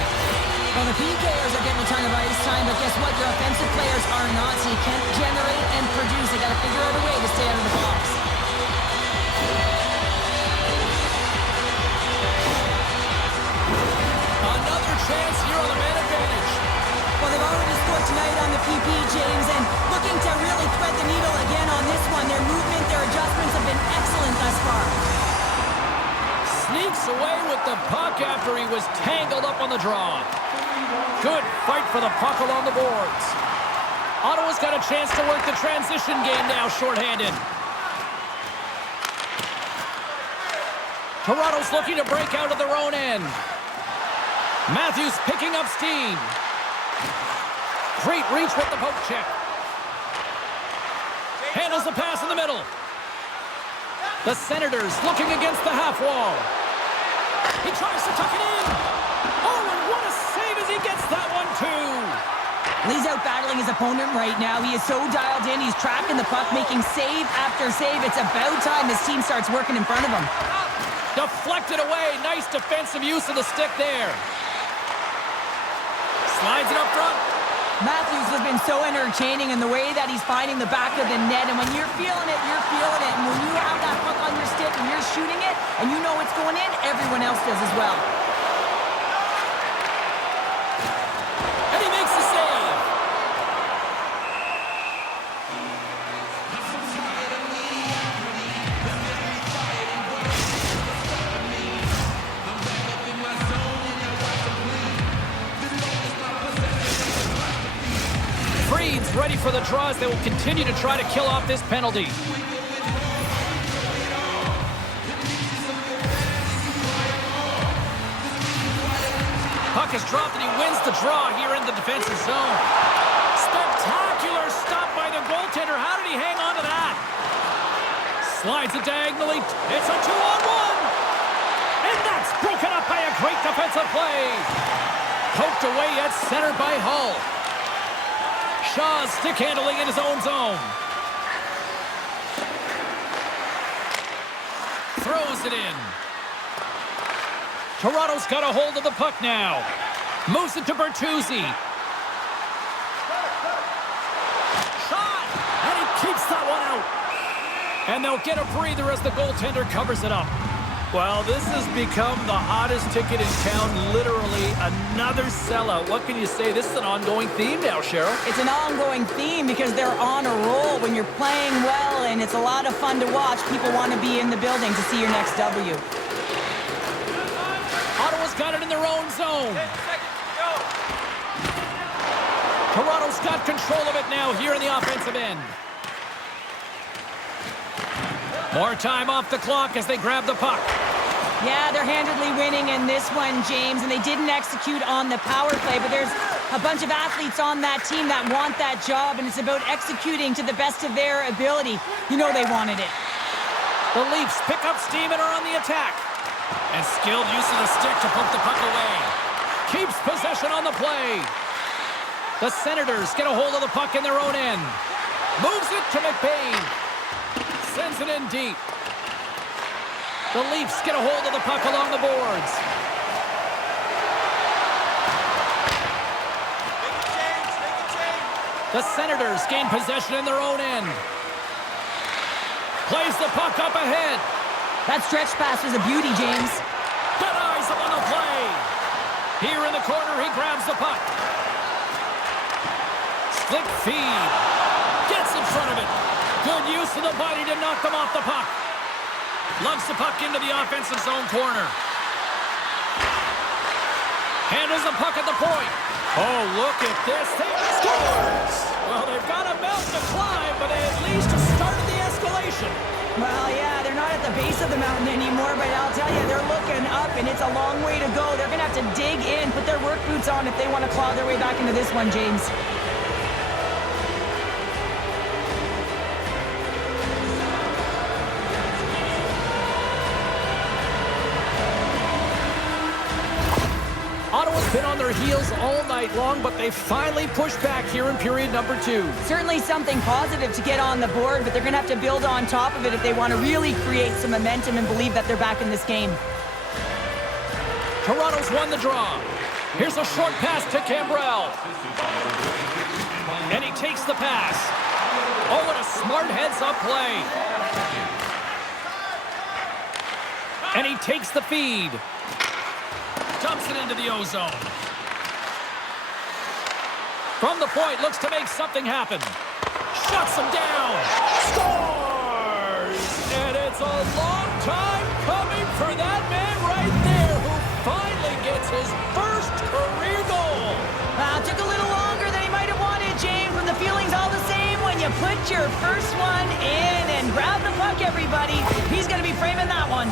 Well, the PKers are getting a ton of ice time, but guess what? Your offensive players are not, so you can't generate and produce. They got to figure out a way to stay out of the box. Another chance here on the man advantage. Well, they've already scored tonight on the PP, James, and looking to really thread the needle again on this one. Their movement, their adjustments have been excellent thus far. Sneaks away with the puck after he was tangled up on the draw. Good fight for the puck along the boards. Ottawa's got a chance to work the transition game now, shorthanded. Toronto's looking to break out of their own end. Matthews picking up steam. Great reach with the poke check. Handles the pass in the middle. The Senators looking against the half wall. He tries to tuck it in. Oh, and what a save as he gets that one, too. He's out battling his opponent right now. He is so dialed in. He's tracking the puck, making save after save. It's about time his team starts working in front of him. Deflected away. Nice defensive use of the stick there. Slides it up front. Matthews has been so entertaining in the way that he's finding the back of the net. And when you're feeling it, you're feeling it. And when you have that puck on your stick and you're shooting it and you know it's going in, everyone else does as well. And he makes the save. Freed's ready for the draws. They will continue to try to kill off this penalty. Puck is dropped and he wins the draw here in the defensive zone. Spectacular stop by the goaltender. How did he hang on to that? Slides it diagonally. It's a 2-on-1. And that's broken up by a great defensive play. Poked away at center by Hull. Shaw's stick handling in his own zone. Throws it in. Toronto's got a hold of the puck now. Moves it to Bertuzzi. Shot! And he keeps that one out. And they'll get a breather as the goaltender covers it up. Well, this has become the hottest ticket in town, literally another sellout. What can you say? This is an ongoing theme now, Cheryl. It's an ongoing theme because they're on a roll. When you're playing well and it's a lot of fun to watch, people want to be in the building to see your next W. Ottawa's got it in their own zone. Toronto's got control of it now here in the offensive end. More time off the clock as they grab the puck. Yeah, they're handedly winning in this one, James, and they didn't execute on the power play, but there's a bunch of athletes on that team that want that job, and it's about executing to the best of their ability. You know they wanted it. The Leafs pick up steam and are on the attack. And skilled use of the stick to poke the puck away. Keeps possession on the play. The Senators get a hold of the puck in their own end. Moves it to McBain. Sends it in deep. The Leafs get a hold of the puck along the boards. The Senators gain possession in their own end. Plays the puck up ahead. That stretch pass was a beauty, James. Denies him on the play. Here in the corner, he grabs the puck. Slick feed. Gets in front of it. Good use of the body to knock them off the puck. Loves the puck into the offensive zone corner. Handles the puck at the point. Oh, look at this. They scores! Well, they've got a mountain to climb, but they at least have started the escalation. Well, yeah, they're not not at the base of the mountain anymore, but I'll tell you, they're looking up, and it's a long way to go. They're going to have to dig in, put their work boots on if they want to claw their way back into this one, James. Ottawa's been on their heels all night long, but they finally pushed back here in period number 2. Certainly something positive to get on the board, but they're going to have to build on top of it if they want to really create some momentum and believe that they're back in this game. Toronto's won the draw. Here's a short pass to Cambrell. And he takes the pass. Oh, what a smart heads-up play. And he takes the feed. Dumps it into the O-zone. From the point, looks to make something happen. Shuts him down. Scores! And it's a long time coming for that man right there who finally gets his first career goal. Took a little longer than he might have wanted, James, but the feeling's all the same when you put your first one in and grab the puck, everybody. He's going to be framing that one.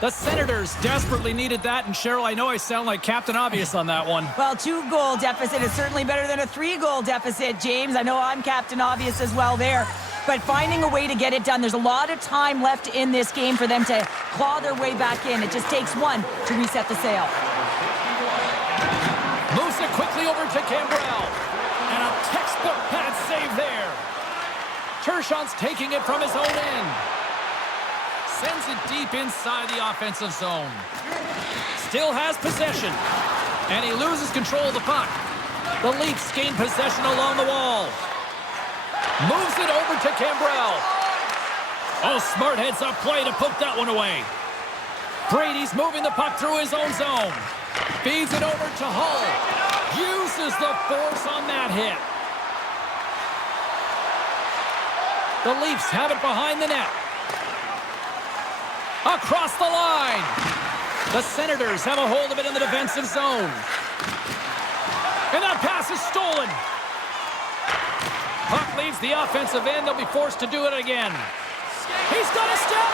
The Senators desperately needed that, and Cheryl, I know I sound like Captain Obvious on that one. Well, 2-goal deficit is certainly better than a 3-goal deficit, James. I know I'm Captain Obvious as well there. But finding a way to get it done, there's a lot of time left in this game for them to claw their way back in. It just takes one to reset the sail. Moves it quickly over to Cambrell. And a textbook pad save there. Tershon's taking it from his own end. Sends it deep inside the offensive zone. Still has possession. And he loses control of the puck. The Leafs gain possession along the wall. Moves it over to Cambrell. Oh, smart heads-up play to put that one away. Brady's moving the puck through his own zone. Feeds it over to Hull. Uses the force on that hit. The Leafs have it behind the net. Across the line. The Senators have a hold of it in the defensive zone. And that pass is stolen. Puck leaves the offensive end. They'll be forced to do it again. He's got a step.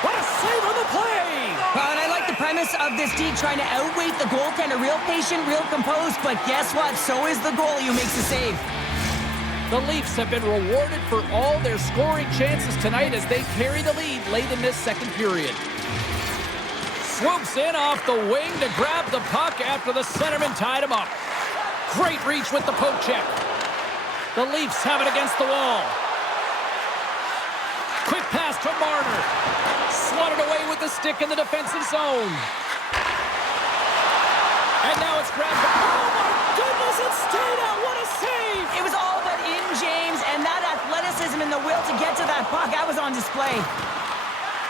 What a save on the play. Well, and I like the premise of this D trying to outweight the goaltender. Real patient, real composed. But guess what? So is the goalie who makes the save. The Leafs have been rewarded for all their scoring chances tonight as they carry the lead late in this second period. Swoops in off the wing to grab the puck after the centerman tied him up. Great reach with the poke check. The Leafs have it against the wall. Quick pass to Marner. Swatted away with the stick in the defensive zone. And now it's grabbed. Oh my goodness, it stayed out. What a save. It was all but in, James, and that athleticism and the will to get to that puck, that was on display.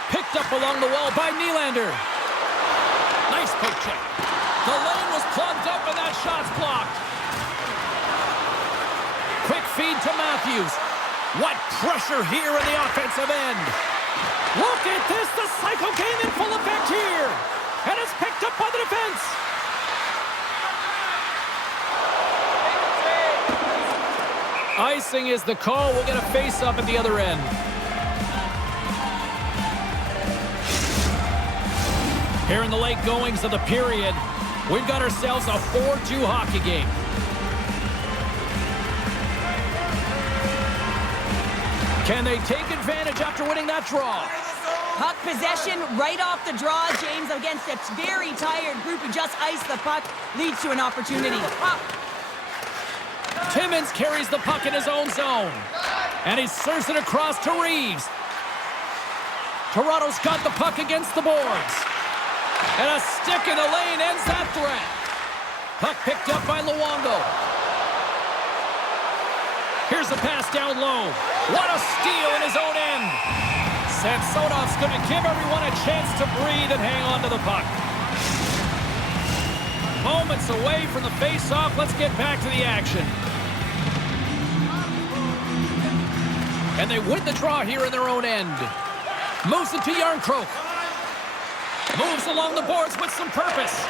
Picked up along the wall by Nylander. Nice poke check. The lane was plugged up and that shot's blocked. Quick feed to Matthews. What pressure here in the offensive end. Look at this. The cycle came in full effect here. And it's picked up by the defense. Icing is the call. We'll get a face-up at the other end. Here in the late goings of the period, we've got ourselves a 4-2 hockey game. Can they take advantage after winning that draw? Puck possession right off the draw, James, against a very tired group who just iced the puck, leads to an opportunity. Timmins carries the puck in his own zone. And he serves it across to Reeves. Toronto's got the puck against the boards. And a stick in the lane ends that threat. Puck picked up by Luongo. Here's a pass down low. What a steal in his own end. Samsonov's going to give everyone a chance to breathe and hang on to the puck. Moments away from the face-off. Let's get back to the action. And they win the draw here in their own end. Moves it to Yarncroke. Moves along the boards with some purpose.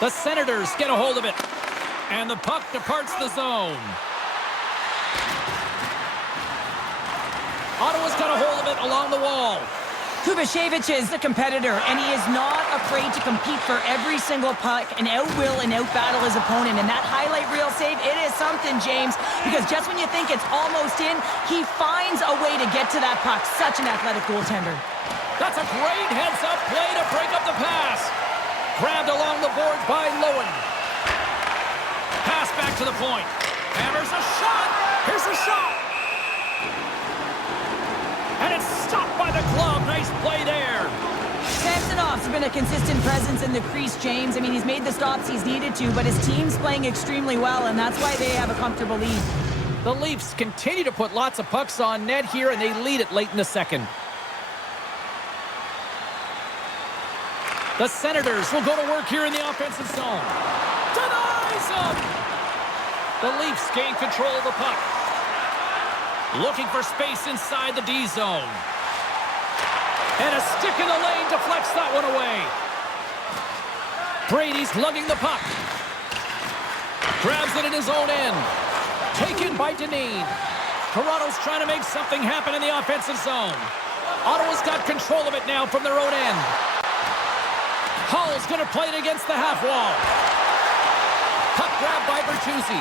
The Senators get a hold of it. And the puck departs the zone. Ottawa's got a hold of it along the wall. S.O.A.C.J.V is the competitor, and he is not afraid to compete for every single puck and out-will and out-battle his opponent. And that highlight reel save, it is something, James, because just when you think it's almost in, he finds a way to get to that puck. Such an athletic goaltender. That's a great heads-up play to break up the pass. Grabbed along the boards by Lowen. Pass back to the point. Hammers a shot. Here's a shot. And it's stopped by the glove. Nice play there. Samsonov's been a consistent presence in the crease, James. I mean, he's made the stops he's needed to, but his team's playing extremely well, and that's why they have a comfortable lead. The Leafs continue to put lots of pucks on net here, and they lead it late in the second. The Senators will go to work here in the offensive zone. Denies him! The Leafs gain control of the puck. Looking for space inside the D zone. And a stick in the lane deflects that one away. Brady's lugging the puck. Grabs it in his own end. Taken by Dineen. Toronto's trying to make something happen in the offensive zone. Ottawa's got control of it now from their own end. Hull's going to play it against the half wall. Puck grab by Bertuzzi.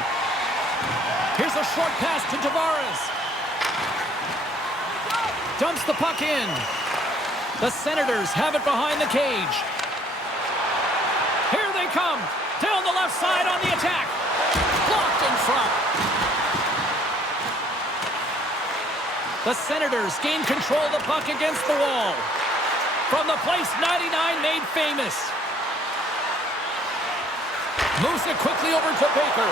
Here's a short pass to Tavares. Dumps the puck in. The Senators have it behind the cage. Here they come. Down the left side on the attack. Blocked in front. The Senators gain control of the puck against the wall. From the place 99 made famous. Moves it quickly over to Baker.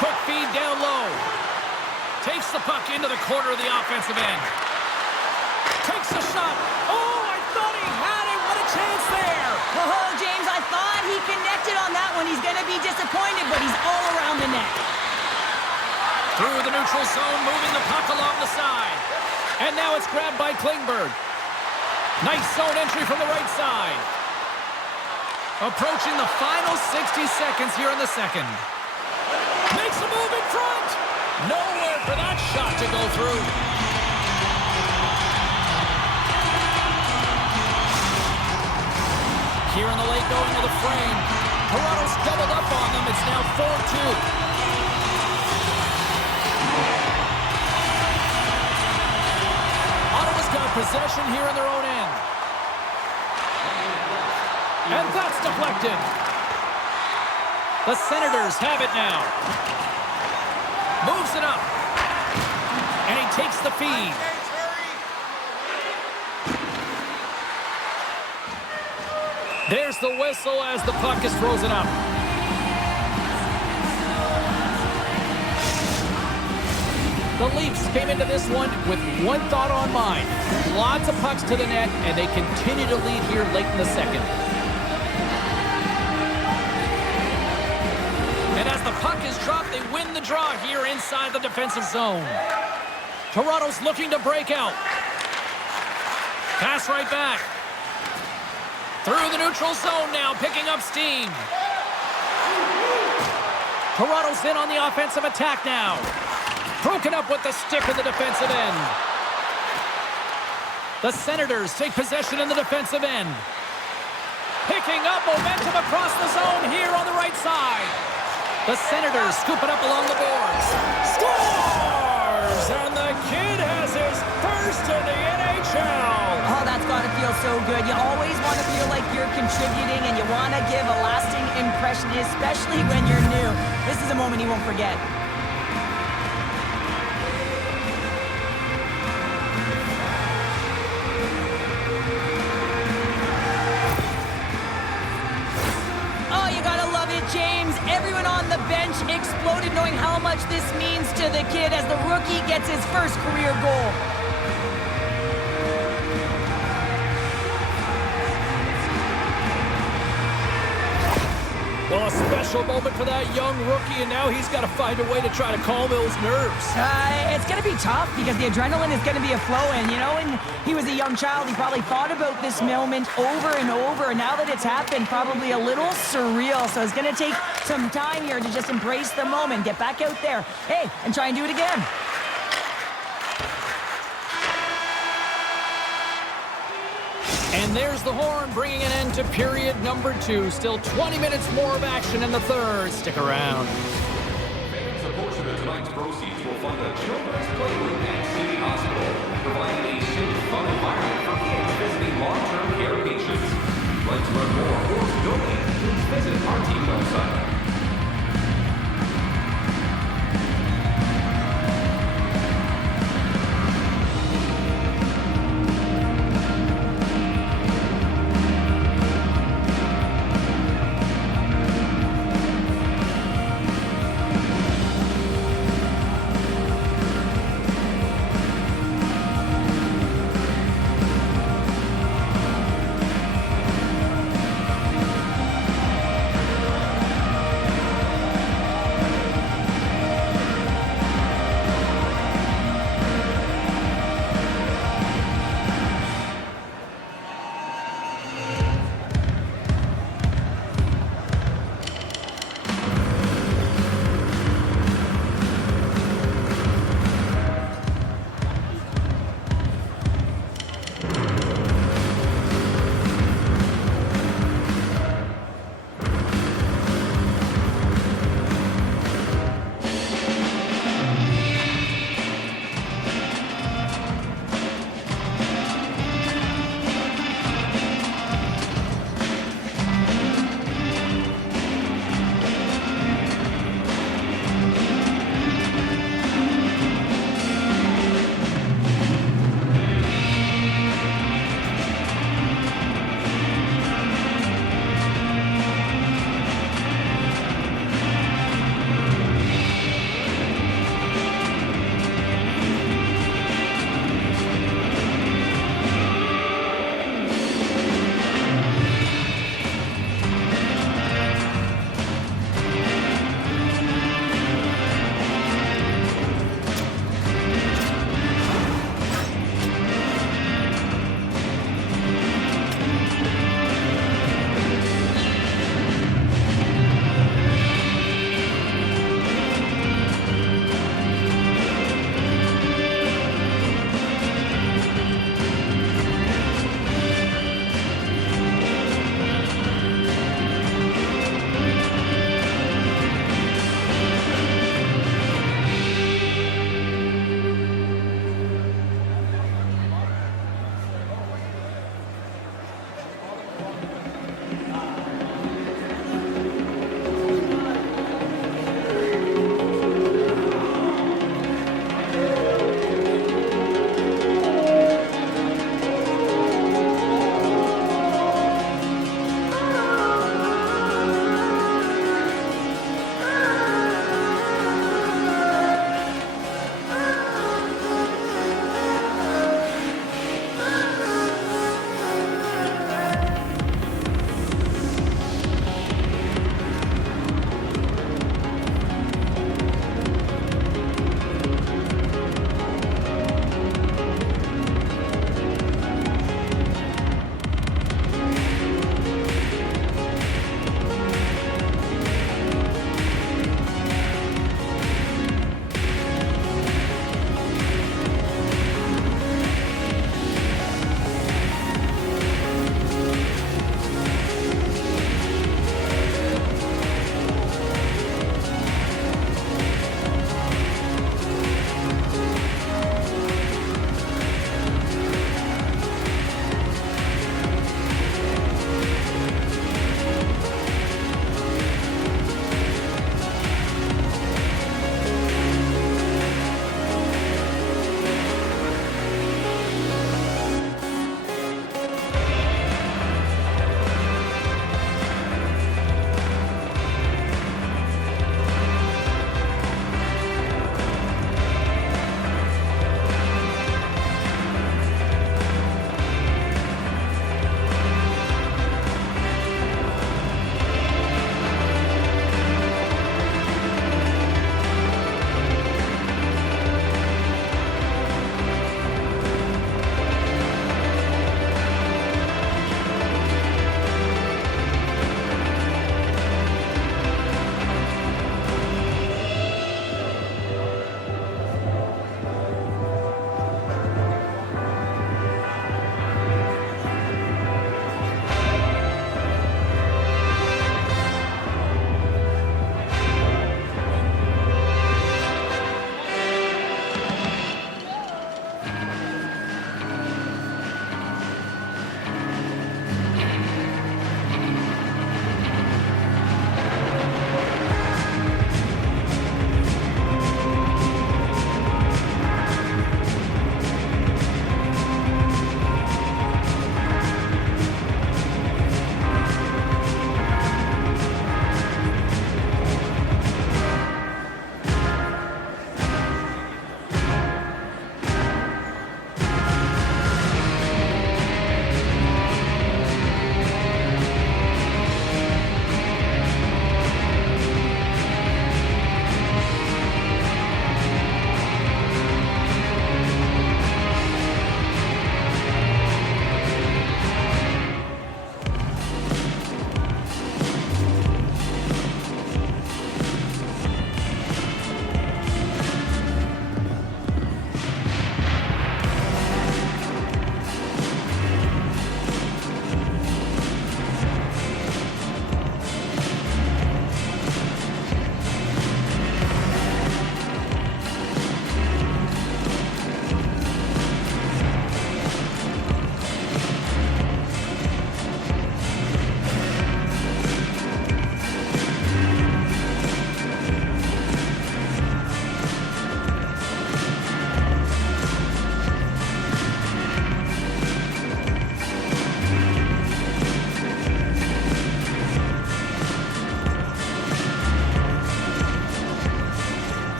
Quick feed down low. Takes the puck into the corner of the offensive end. Takes a shot. Oh, I thought he had it. What a chance there. Oh, James, I thought he connected on that one. He's going to be disappointed, but he's all around the net. Through the neutral zone, moving the puck along the side. And now it's grabbed by Klingberg. Nice zone entry from the right side. Approaching the final 60 seconds here in the second. Makes a move in front. Nowhere for that shot to go through. Here in the late going of the frame. Toronto's doubled up on them. It's now 4-2. Ottawa's got possession here in their own end. And that's deflected. The Senators have it now. Moves it up. And he takes the feed. There's the whistle as the puck is frozen up. The Leafs came into this one with one thought on mind. Lots of pucks to the net, and they continue to lead here late in the second. And as the puck is dropped, they win the draw here inside the defensive zone. Toronto's looking to break out. Pass right back. Through the neutral zone now, picking up steam. Toronto's in on the offensive attack now. Broken up with the stick in the defensive end. The Senators take possession in the defensive end. Picking up momentum across the zone here on the right side. The Senators scoop it up along the boards. Scores! And the kid has his first in the NHL. Oh, that's got to feel so good. You always want to feel like you're contributing and you want to give a lasting impression, especially when you're new. This is a moment he won't forget. Oh, you got to love it, James. Everyone on the bench exploded knowing how much this means to the kid as the rookie gets his first career goal. special moment for that young rookie, and now he's got to find a way to try to calm those nerves. It's going to be tough because the adrenaline is going to be a-flowing. You know, when he was a young child, he probably thought about this moment over and over, and now that it's happened, probably a little surreal. So it's going to take some time here to just embrace the moment, get back out there, hey, and try and do it again. And there's the horn, bringing an end to period number 2. Still 20 minutes more of action in the third. Stick around. Fans, a portion of tonight's proceeds will fund a children's playroom at City Hospital, providing a safe, fun environment for kids visiting long-term care patients. If you'd like to learn more or to donate, please visit our team website.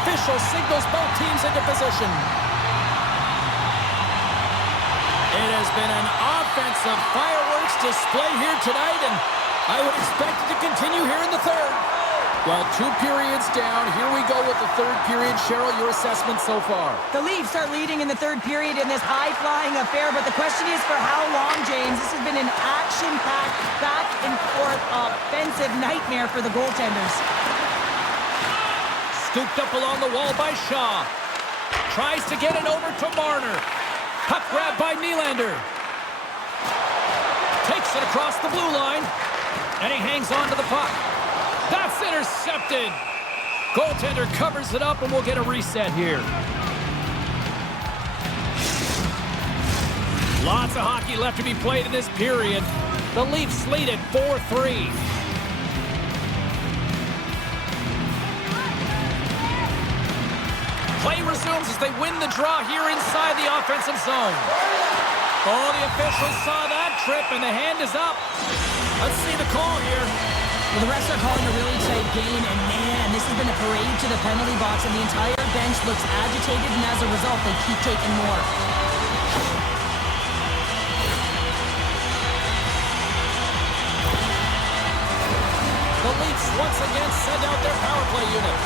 official signals both teams into position. It has been an offensive fireworks display here tonight, and I would expect it to continue here in the third. Well, 2 periods down. Here we go with the third period. Cheryl, your assessment so far? The Leafs are leading in the third period in this high-flying affair, but the question is for how long, James? This has been an action-packed, back-and-forth offensive nightmare for the goaltenders. Scooped up along the wall by Shaw. Tries to get it over to Marner. Puck grab by Nylander. Takes it across the blue line. And he hangs on to the puck. That's intercepted. Goaltender covers it up, and we'll get a reset here. Lots of hockey left to be played in this period. The Leafs lead at 4-3. Play resumes as they win the draw here inside the offensive zone. Oh, the officials saw that trip, and the hand is up. Let's see the call here. Well, the refs are calling a really tight game, and man, this has been a parade to the penalty box, and the entire bench looks agitated, and as a result, they keep taking more. The Leafs once again send out their power play unit.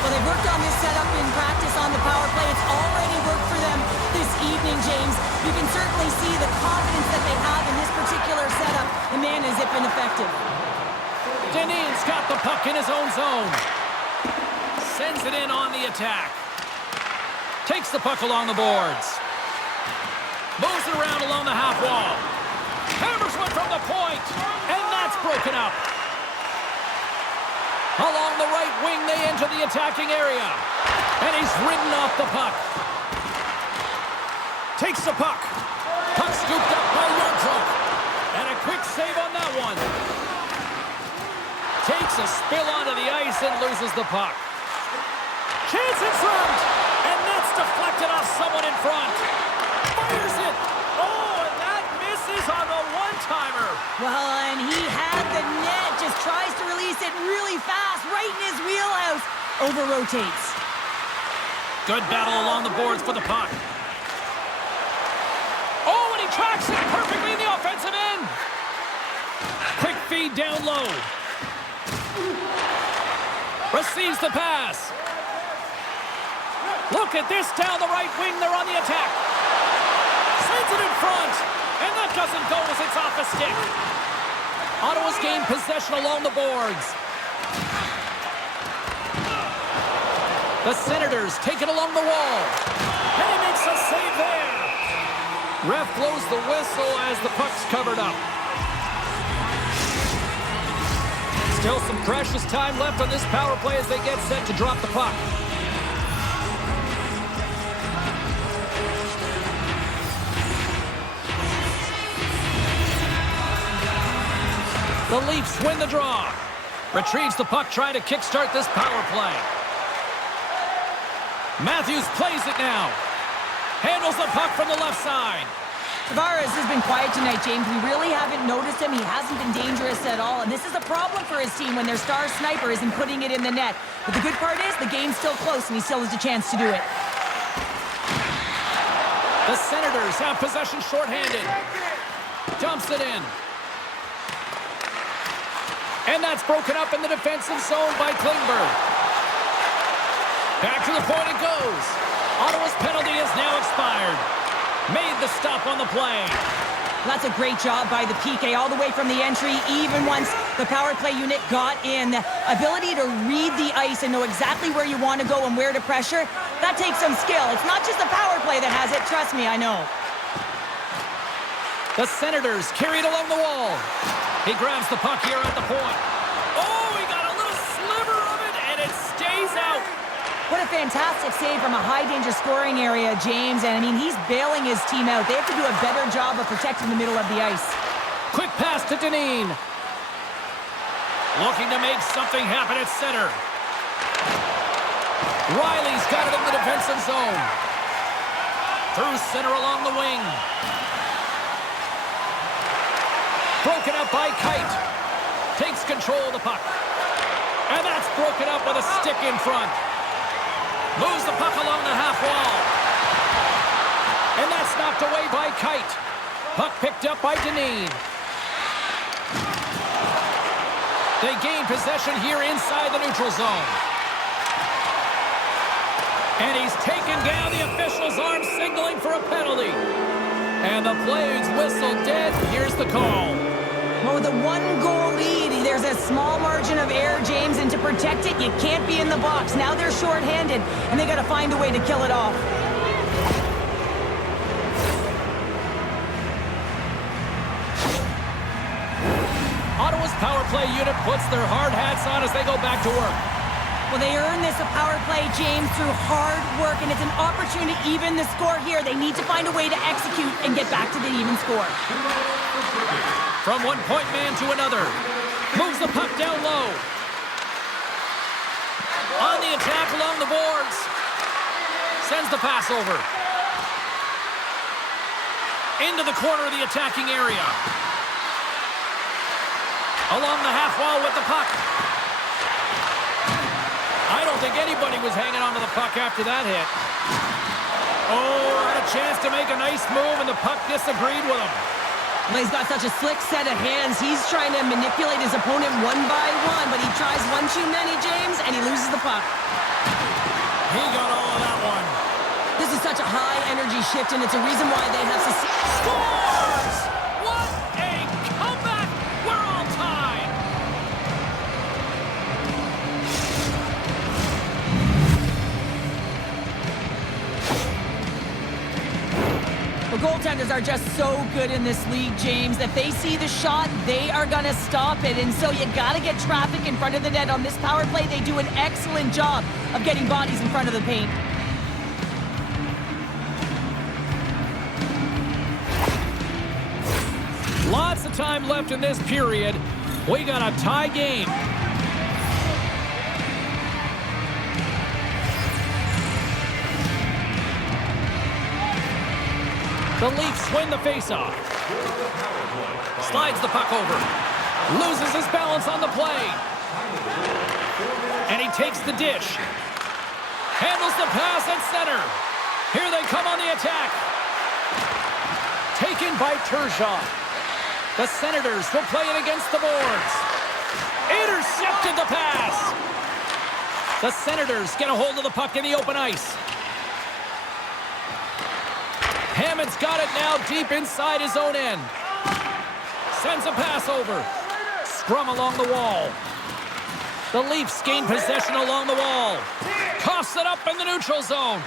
Well, they've worked on this setup in practice on the power play. It's already worked for them this evening, James. You can certainly see the confidence that they have in this particular setup, and man, has it been effective. Dineen's got the puck in his own zone. Sends it in on the attack. Takes the puck along the boards. Moves it around along the half wall. Hammers one from the point, and that's broken up. Along the right wing, they enter the attacking area. And he's ridden off the puck. Takes the puck. Puck scooped up by Yardrook. And a quick save on that one. Takes a spill onto the ice and loses the puck. Chance in front. And that's deflected off someone in front. Fires it. Oh, and that misses on the one-timer. Well, and he had the net, just tries to release it really fast, right in his wheelhouse. Over-rotates. Good battle along the boards for the puck. Oh, and he tracks it perfectly in the offensive end. Quick feed down low. Receives the pass. Look at this down the right wing. They're on the attack. Sends it in front. And that doesn't go as it's off a stick. Ottawa's gained possession along the boards. The Senators take it along the wall. And he makes a save there. Ref blows the whistle as the puck's covered up. Still some precious time left on this power play as they get set to drop the puck. The Leafs win the draw. Retrieves the puck, trying to kickstart this power play. Matthews plays it now. Handles the puck from the left side. Tavares has been quiet tonight, James. We really haven't noticed him. He hasn't been dangerous at all, and this is a problem for his team when their star sniper isn't putting it in the net. But the good part is the game's still close, and he still has a chance to do it. The Senators have possession shorthanded. Dumps it in. And that's broken up in the defensive zone by Klingberg. Back to the point it goes. Ottawa's penalty is now expired. Made the stop on the play. That's a great job by the PK all the way from the entry, even once the power play unit got in. The ability to read the ice and know exactly where you want to go and where to pressure, that takes some skill. It's not just the power play that has it. Trust me, I know. The Senators carry it along the wall. He grabs the puck here at the point. Oh, he got a little sliver of it, and it stays out. What a fantastic save from a high-danger scoring area, James. And, I mean, he's bailing his team out. They have to do a better job of protecting the middle of the ice. Quick pass to Dineen. Looking to make something happen at center. Riley's got it in the defensive zone. Through center along the wing. Broken up by Kite. Takes control of the puck. And that's broken up with a stick in front. Moves the puck along the half wall. And that's knocked away by Kite. Puck picked up by Deneen. They gain possession here inside the neutral zone. And he's taken down. The official's arm signaling for a penalty. And the play's whistle dead. Here's the call. Well, with a one-goal lead, there's a small margin of error, James, and to protect it, you can't be in the box. Now they're shorthanded, and they got to find a way to kill it off. Ottawa's power play unit puts their hard hats on as they go back to work. Well, they earn this a power play, James, through hard work, and it's an opportunity to even the score here. They need to find a way to execute and get back to the even score. From one-point man to another. Moves the puck down low. On the attack along the boards. Sends the pass over. Into the corner of the attacking area. Along the half wall with the puck. I don't think anybody was hanging onto the puck after that hit. Oh, had a chance to make a nice move, and the puck disagreed with him. Well, he's got such a slick set of hands. He's trying to manipulate his opponent one by one, but he tries one too many, James, and he loses the puck. He got all of that one. This is such a high-energy shift, and it's a reason why they have Scores! What a comeback! We're all tied! The goaltenders are just so good in this league, James. If they see the shot, they are going to stop it. And so you got to get traffic in front of the net. On this power play, they do an excellent job of getting bodies in front of the paint. Lots of time left in this period. We got a tie game. The Leafs win the faceoff. Slides the puck over. Loses his balance on the play. And he takes the dish. Handles the pass at center. Here they come on the attack. Taken by Turgeon. The Senators will play it against the boards. Intercepted the pass. The Senators get a hold of the puck in the open ice. Hammond's got it now deep inside his own end. Sends a pass over. Scrum along the wall. The Leafs gain possession along the wall. Coughs it up in the neutral zone.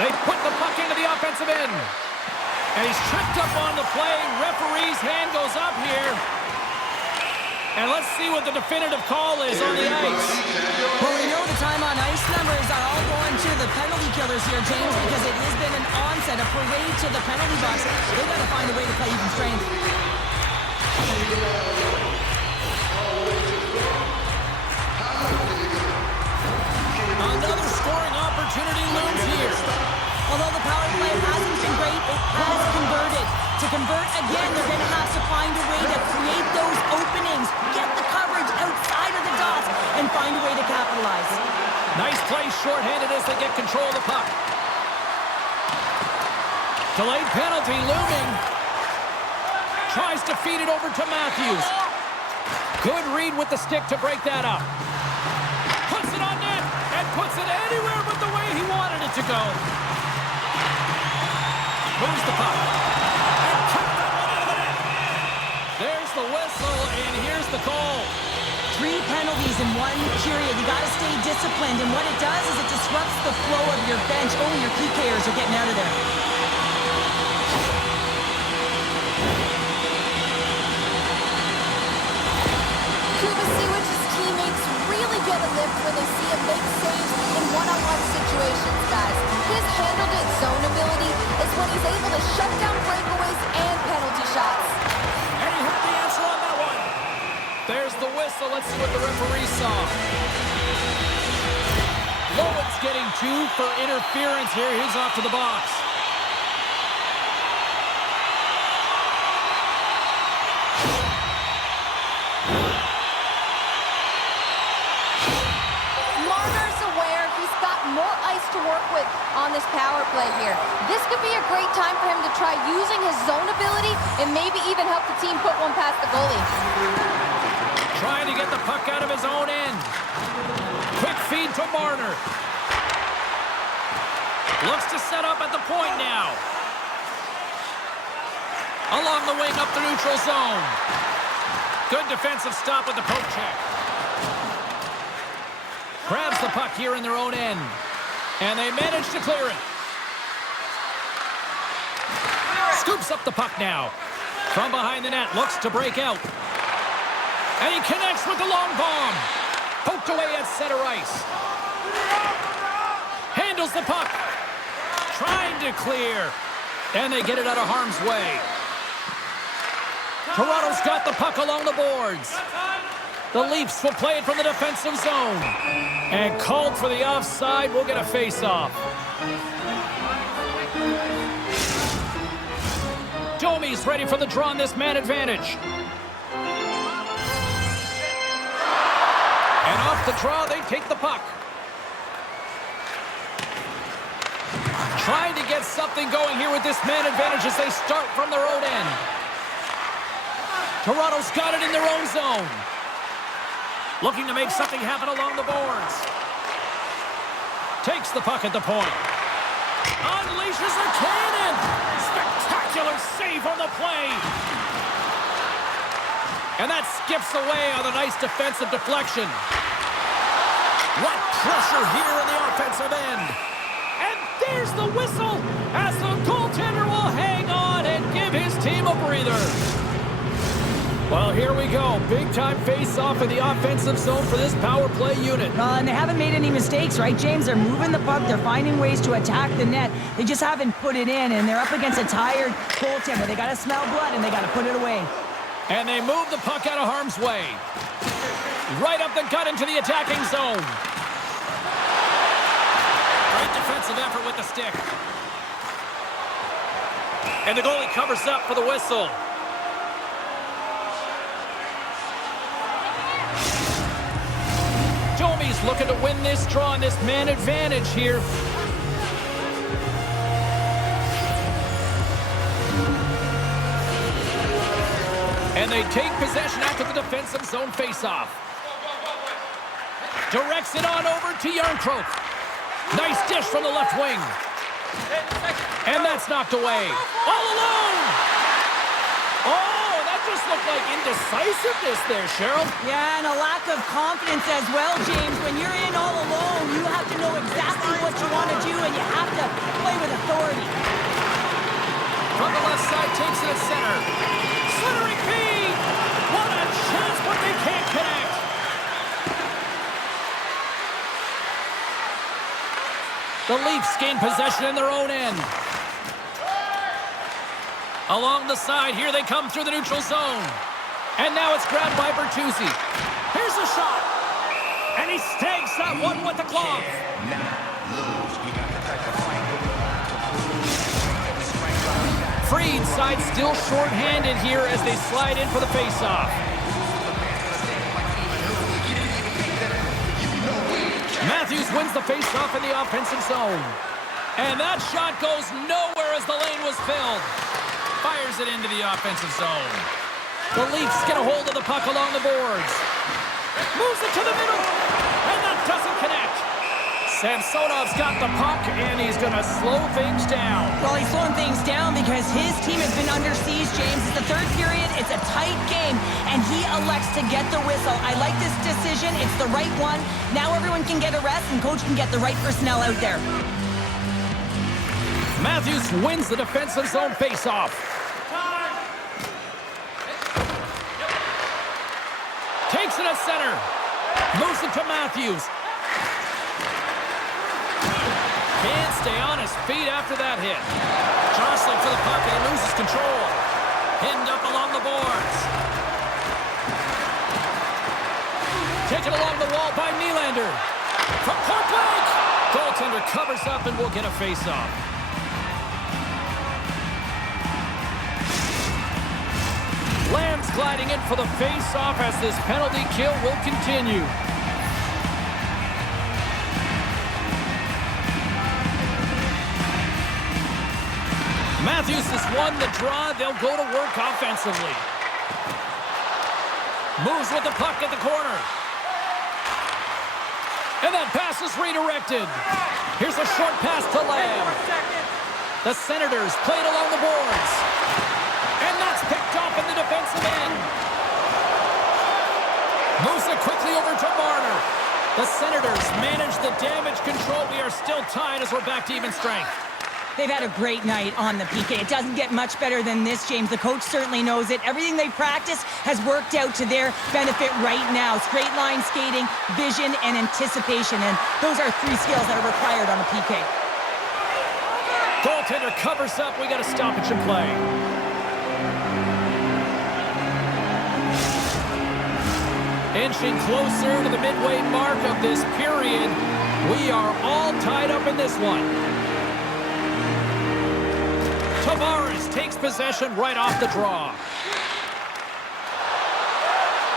They put the puck into the offensive end. And he's tripped up on the play. Referee's hand goes up here. And let's see what the definitive call is on the ice. Well, we know the time on ice numbers are all going to the penalty killers here, James, because it has been an onset, a parade to the penalty box. They've got to find a way to play even strength. Another scoring opportunity looms here. Although the power play hasn't been great, it has converted. To convert again, they're going to have to find a way to create those openings, get the coverage outside of the dots, and find a way to capitalize. Nice play shorthanded as they get control of the puck. Delayed penalty looming. Tries to feed it over to Matthews. Good read with the stick to break that up. Puts it on net and puts it anywhere but the way he wanted it to go. Moves the puck. And kicked that one into the net. There's the whistle, and here's the call. 3 penalties in 1 period. You got to stay disciplined, and what it does is it disrupts the flow of your bench. Oh, your PKers are getting out of there. Kovacic teammates really get a lift when they see him make saves in one-on-one situations, guys. His handled it zone ability is when he's able to shut down breakaways and penalty shots. And he had the answer on that one. There's the whistle. Let's see what the referee saw. Lowen's getting 2 for interference here. He's off to the box. Marner's aware he's on this power play here. This could be a great time for him to try using his zone ability and maybe even help the team put one past the goalie. Trying to get the puck out of his own end. Quick feed to Marner. Looks to set up at the point now. Along the wing up the neutral zone. Good defensive stop with the poke check. Grabs the puck here in their own end. And they manage to clear it. Scoops up the puck now. From behind the net, looks to break out. And he connects with the long bomb. Poked away at center ice. Handles the puck. Trying to clear. And they get it out of harm's way. Toronto's got the puck along the boards. The Leafs will play it from the defensive zone. And called for the offside. We'll get a face-off. Domi's ready for the draw on this man advantage. And off the draw, they take the puck. Trying to get something going here with this man advantage as they start from their own end. Toronto's got it in their own zone. Looking to make something happen along the boards. Takes the puck at the point. Unleashes a cannon. Spectacular save on the play. And that skips away on a nice defensive deflection. What pressure here in the offensive end. And there's the whistle as the goaltender will hang on and give his team a breather. Well, here we go. Big-time face-off in the offensive zone for this power play unit. And they haven't made any mistakes, right, James? They're moving the puck. They're finding ways to attack the net. They just haven't put it in, and they're up against a tired goaltender. They got to smell blood, and they got to put it away. And they move the puck out of harm's way. Right up the gut into the attacking zone. Great defensive effort with the stick. And the goalie covers up for the whistle. Domi's looking to win this draw on this man advantage here. And they take possession after the defensive zone faceoff. Directs it on over to Yarncroke. Nice dish from the left wing. And that's knocked away. All alone! Oh, that just looked like indecisiveness there, Cheryl. Yeah, and a lack of confidence as well, James. When you're in all alone, you have to know exactly what you want to do, and you have to play with authority. From the left side, takes it at center. Slithering feed! What a chance, but they can't connect. The Leafs gain possession in their own end. Along the side, here they come through the neutral zone. And now it's grabbed by Bertuzzi. Here's a shot. And he snags that one with the glove. Freed side still short-handed here as they slide in for the face-off. Matthews wins the face-off in the offensive zone. And that shot goes nowhere as the lane was filled. Fires it into the offensive zone. The Leafs get a hold of the puck along the boards. Moves it to the middle. And that doesn't connect. Samsonov's got the puck, and he's going to slow things down. Well, he's slowing things down because his team has been under siege, James. It's the third period. It's a tight game, and he elects to get the whistle. I like this decision. It's the right one. Now everyone can get a rest, and coach can get the right personnel out there. Matthews wins the defensive zone faceoff. Takes it at center. Moves it to Matthews. Can't stay on his feet after that hit. Jostling for the puck, and he loses control. Pinned up along the boards. Taken along the wall by Nylander. From point blank. Goaltender covers up and will get a face-off. Lamb's gliding in for the face-off as this penalty kill will continue. Matthews has won the draw. They'll go to work offensively. Moves with the puck at the corner. And that pass is redirected. Here's a short pass to Lamb. The Senators played along the boards. And that's picked off in the defensive end. Moves it quickly over to Marner. The Senators manage the damage control. We are still tied as we're back to even strength. They've had a great night on the PK. It doesn't get much better than this, James. The coach certainly knows it. Everything they practice has worked out to their benefit right now. Straight line skating, vision, and anticipation. And those are three skills that are required on a PK. Goaltender covers up. We got a stoppage in play. Inching closer to the midway mark of this period. We are all tied up in this one. Tavares takes possession right off the draw.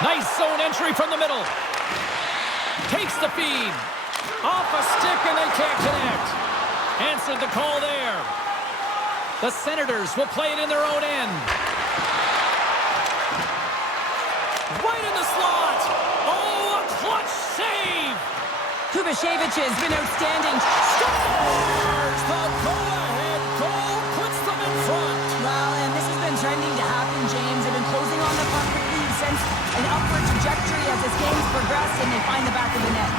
Nice zone entry from the middle. Takes the feed. Off a stick and they can't connect. Answered the call there. The Senators will play it in their own end. Right in the slot. Oh, a clutch save. S.O.A.C.J.V has been outstanding. Scores the go-ahead goal. Puts them in front. Well, and this has been trending to happen, James. They've been closing on the puck quickly since an upward trajectory as this game's progressed, and they find the back of the net.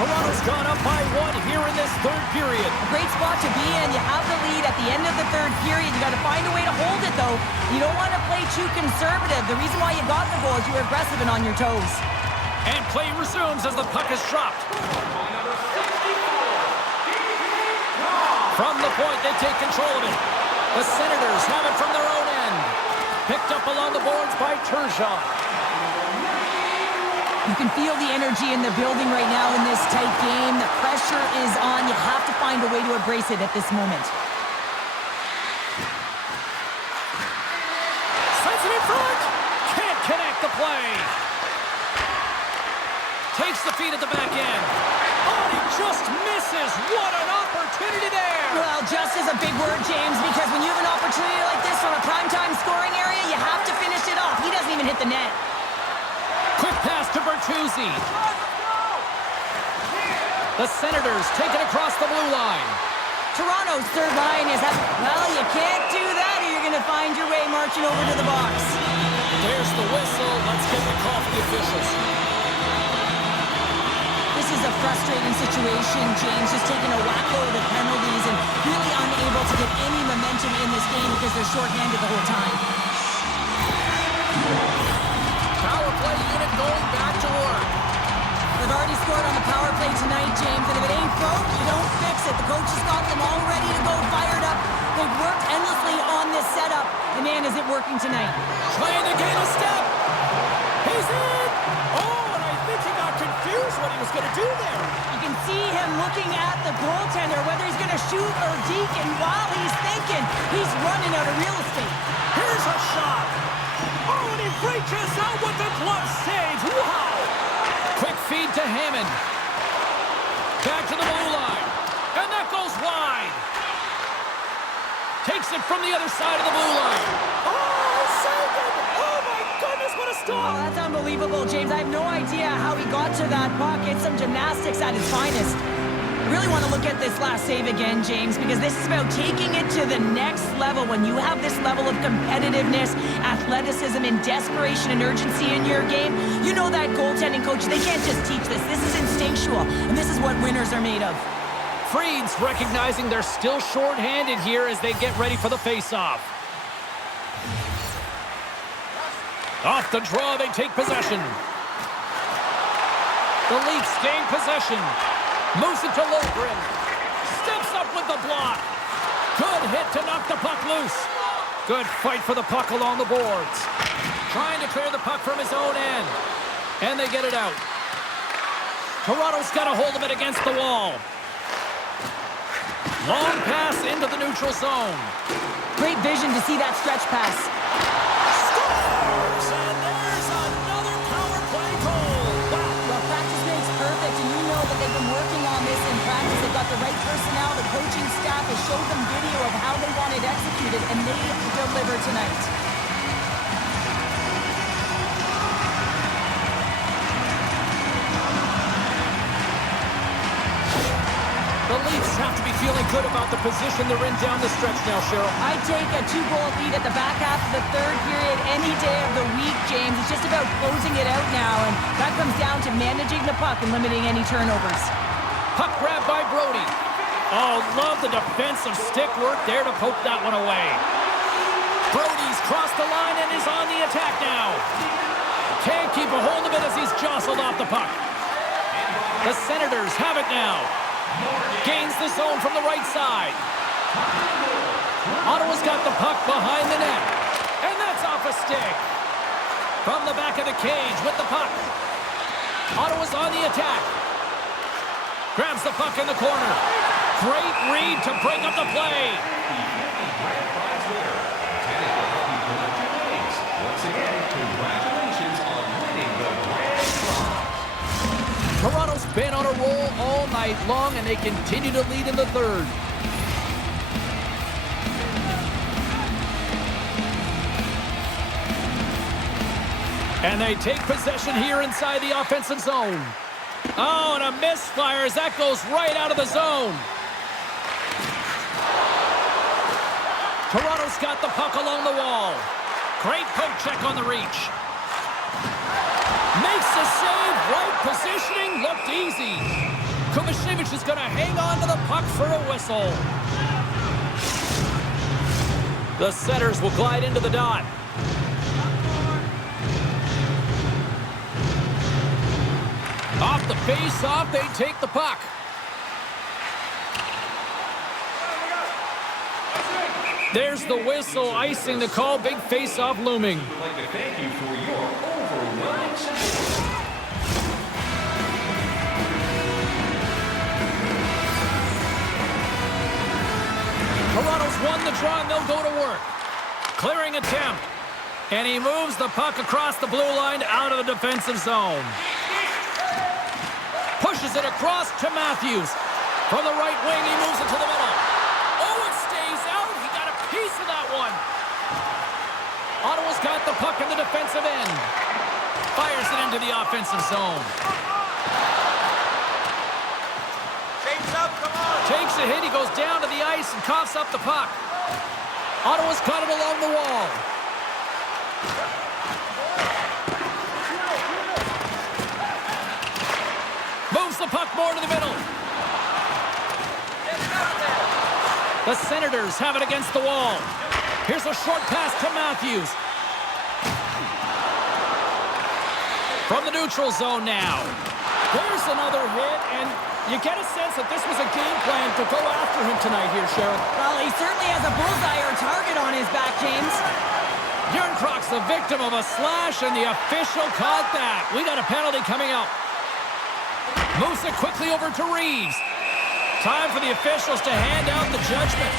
Toronto's gone up by one here in this third period. A great spot to be in. You have the lead at the end of the third period. You got to find a way to hold it, though. You don't want to play too conservative. The reason why you got the goal is you were aggressive and on your toes. And play resumes as the puck is dropped. From the point, they take control of it. The Senators have it from their own end. Picked up along the boards by Turgeon. You can feel the energy in the building right now in this tight game. The pressure is on. You have to find a way to embrace it at this moment. Sends it in front. Can't connect the play. Takes the feed at the back end. Oh, he just misses. What an opportunity there. Well, just is a big word, James, because when you have an opportunity like this from a primetime scoring area, you have to finish it off. He doesn't even hit the net. Quick pass to Bertuzzi. The Senators take it across the blue line. Toronto's third line is up. Well, you can't do that or you're going to find your way marching over to the box. There's the whistle. Let's get the call from the officials. This is a frustrating situation, James, just taking a whackload of penalties and really unable to get any momentum in this game because they're shorthanded the whole time. Power play unit going back to work. They've already scored on the power play tonight, James, and if it ain't broke, you don't fix it. The coach has got them all ready to go, fired up. They've worked endlessly on this setup, and man, is it working tonight. Trying to gain a step. He's in. Oh, and I think he got confused what he was going to do there. You can see him looking at the goaltender, whether he's going to shoot or deke, and while he's thinking, he's running out of real estate. Here's a shot. Oh, and he reaches out with the glove save. Wow. Quick feed to Hammond. Back to the blue line. And that goes wide. Takes it from the other side of the blue line. Oh, saved it. Oh, my goodness, what a Oh, stop. that's unbelievable, James. I have no idea how he got to that puck. It's some gymnastics at its finest. I really want to look at this last save again, James, because this is about taking it to the next level. When you have this level of competitiveness, athleticism, and desperation and urgency in your game, you know that goaltending coach, they can't just teach this. This is instinctual, and this is what winners are made of. Freed's recognizing they're still short-handed here as they get ready for the face-off. Off the draw, they take possession. The Leafs gain possession. Moves it to Logren. Steps up with the block. Good hit to knock the puck loose. Good fight for the puck along the boards. Trying to clear the puck from his own end. And they get it out. Toronto's got a hold of it against the wall. Long pass into the neutral zone. Great vision to see that stretch pass. Scores! And there's another power play goal. Wow. Well, practice makes perfect, and you know that they've been working on this in practice. They've got the right personnel. The coaching staff has showed them video of how they want it executed, and they deliver tonight. The Leafs have to be feeling good about the position they're in down the stretch now, Cheryl. I take a 2-goal lead at the back half of the third period any day of the week, James. It's just about closing it out now, and that comes down to managing the puck and limiting any turnovers. Puck grab by Brody. Oh, love the defensive stick work there to poke that one away. Brody's crossed the line and is on the attack now. Can't keep a hold of it as he's jostled off the puck. The Senators have it now. Gains the zone from the right side. Ottawa's got the puck behind the net. And that's off a stick. From the back of the cage with the puck. Ottawa's on the attack. Grabs the puck in the corner. Great read to break up the play. Once again, congratulations on winning the grand prize. Toronto's been on a roll all night long, and they continue to lead in the third. And they take possession here inside the offensive zone. Oh, and a misfire as that goes right out of the zone. Toronto's got the puck along the wall. Great poke check on the reach. Makes the save. Right positioning. Looked easy. Saint-J.V is going to hang on to the puck for a whistle. The Senators will glide into the dot. Off the face-off, they take the puck. There's the whistle, icing the call. Big face-off looming. We'd like to thank you for your overwhelming support. Toronto's won the draw, and they'll go to work. Clearing attempt. And he moves the puck across the blue line out of the defensive zone. Pushes it across to Matthews. From the right wing, he moves it to the middle. Oh, it stays out. He got a piece of that one. Ottawa's got the puck in the defensive end. Fires it into the offensive zone. Shapes up, come on! Takes a hit. He goes down to the ice and coughs up the puck. Ottawa's got it along the wall. Moves the puck more to the middle. The Senators have it against the wall. Here's a short pass to Matthews. From the neutral zone now. There's another hit, and you get a sense that this was a game plan to go after him tonight here, Cheryl. Well, he certainly has a bullseye or target on his back, James. Yarncrocs the victim of a slash, and the official caught that. We got a penalty coming up. Moves it quickly over to Reeves. Time for the officials to hand out the judgment.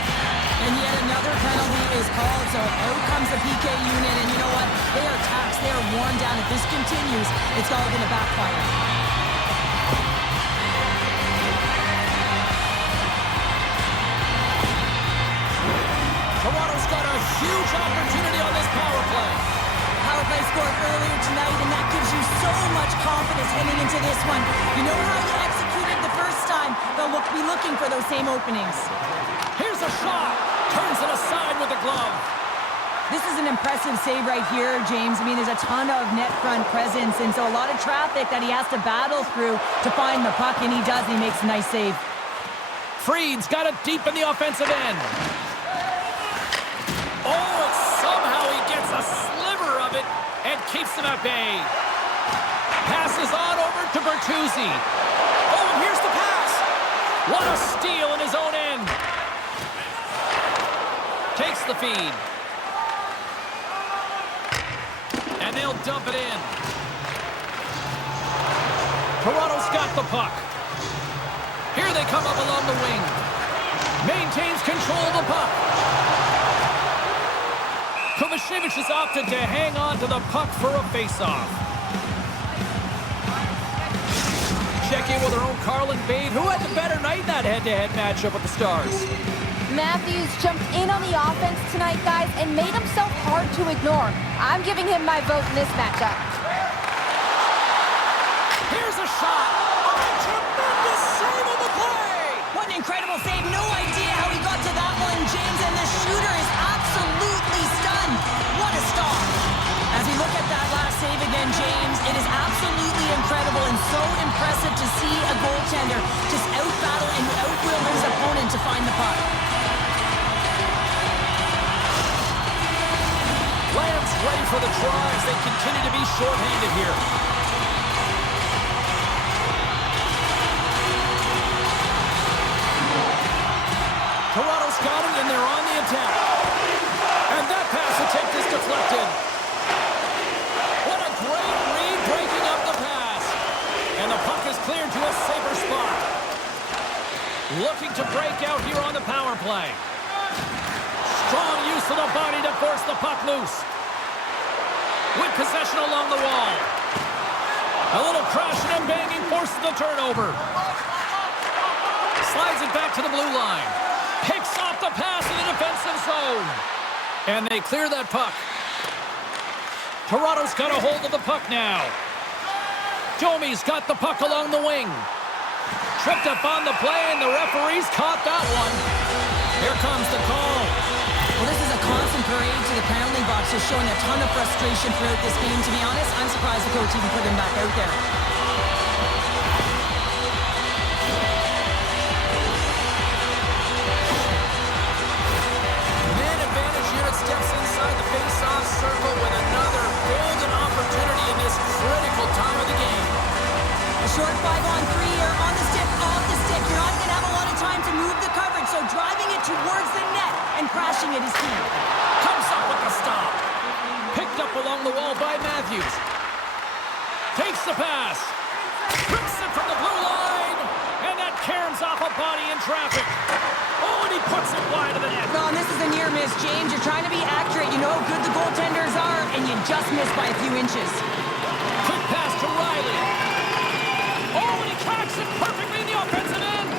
And yet another penalty is called, so out comes the PK unit, and you know what? They are taxed, they are worn down. If this continues, it's all going to backfire. Toronto's got a huge opportunity on this power play. Power play scored earlier tonight, and that gives you so much confidence heading into this one. You know how you executed the first time, they'll be looking for those same openings. Here's a shot. Turns it aside with the glove. This is an impressive save right here, James. I mean, there's a ton of net front presence, and so a lot of traffic that he has to battle through to find the puck, and he does. He makes a nice save. Freed's got it deep in the offensive end. Oh, and somehow he gets a sliver of it and keeps them at bay. Passes on over to Bertuzzi. Oh, and here's the pass. What a steal in his own end. Takes the feed. And they'll dump it in. Toronto's got the puck. Here they come up along the wing. Maintains control of the puck. Kovacevic has opted to hang on to the puck for a face-off. Check in with our own Carlin Bade, who had the better night in that head-to-head matchup with the Stars. Matthews jumped in on the offense tonight, guys, and made himself hard to ignore. I'm giving him my vote in this matchup. Here's a shot. Oh, tremendous save on the play. What an incredible save. No idea how he got to that one, James, and the shooter is absolutely stunned. What a stop. As we look at that last save again, James, it is absolutely incredible and so impressive to see a goaltender just out-battle and out-will his opponent to find the puck. Lamb's ready for the try as they continue to be shorthanded here. Toronto's got it, and they're on the attack. And that pass attempt is deflected. What a great read, breaking up the pass. And the puck is cleared to a safer spot. Looking to break out here on the power play. Strong use of the body to force the puck loose. With possession along the wall. A little crashing and banging forces the turnover. Slides it back to the blue line. Picks off the pass in the defensive zone. And they clear that puck. Toronto's got a hold of the puck now. Domi's got the puck along the wing. Tripped up on the play, and the referee's caught that one. Here comes the call. Well, this is a constant parade to the penalty box, just showing a ton of frustration throughout this game. To be honest, I'm surprised the coach even put him back out there. Man advantage unit steps inside the face-off circle with another golden opportunity in this critical time of the game. A short 5-on-3 here, on the stick, off the stick. You're not going to have a lot of time to move the coverage, so driving it towards the net and crashing it is key. Comes up with the stop. Picked up along the wall by Matthews. Takes the pass. Rips it from the blue line. And that caroms off a body in traffic. Oh, and he puts it wide of the net. No, and this is a near miss, James. You're trying to be accurate. You know how good the goaltenders are, and you just missed by a few inches. Quick pass to Riley. Oh, and he cracks it perfectly in the offensive end.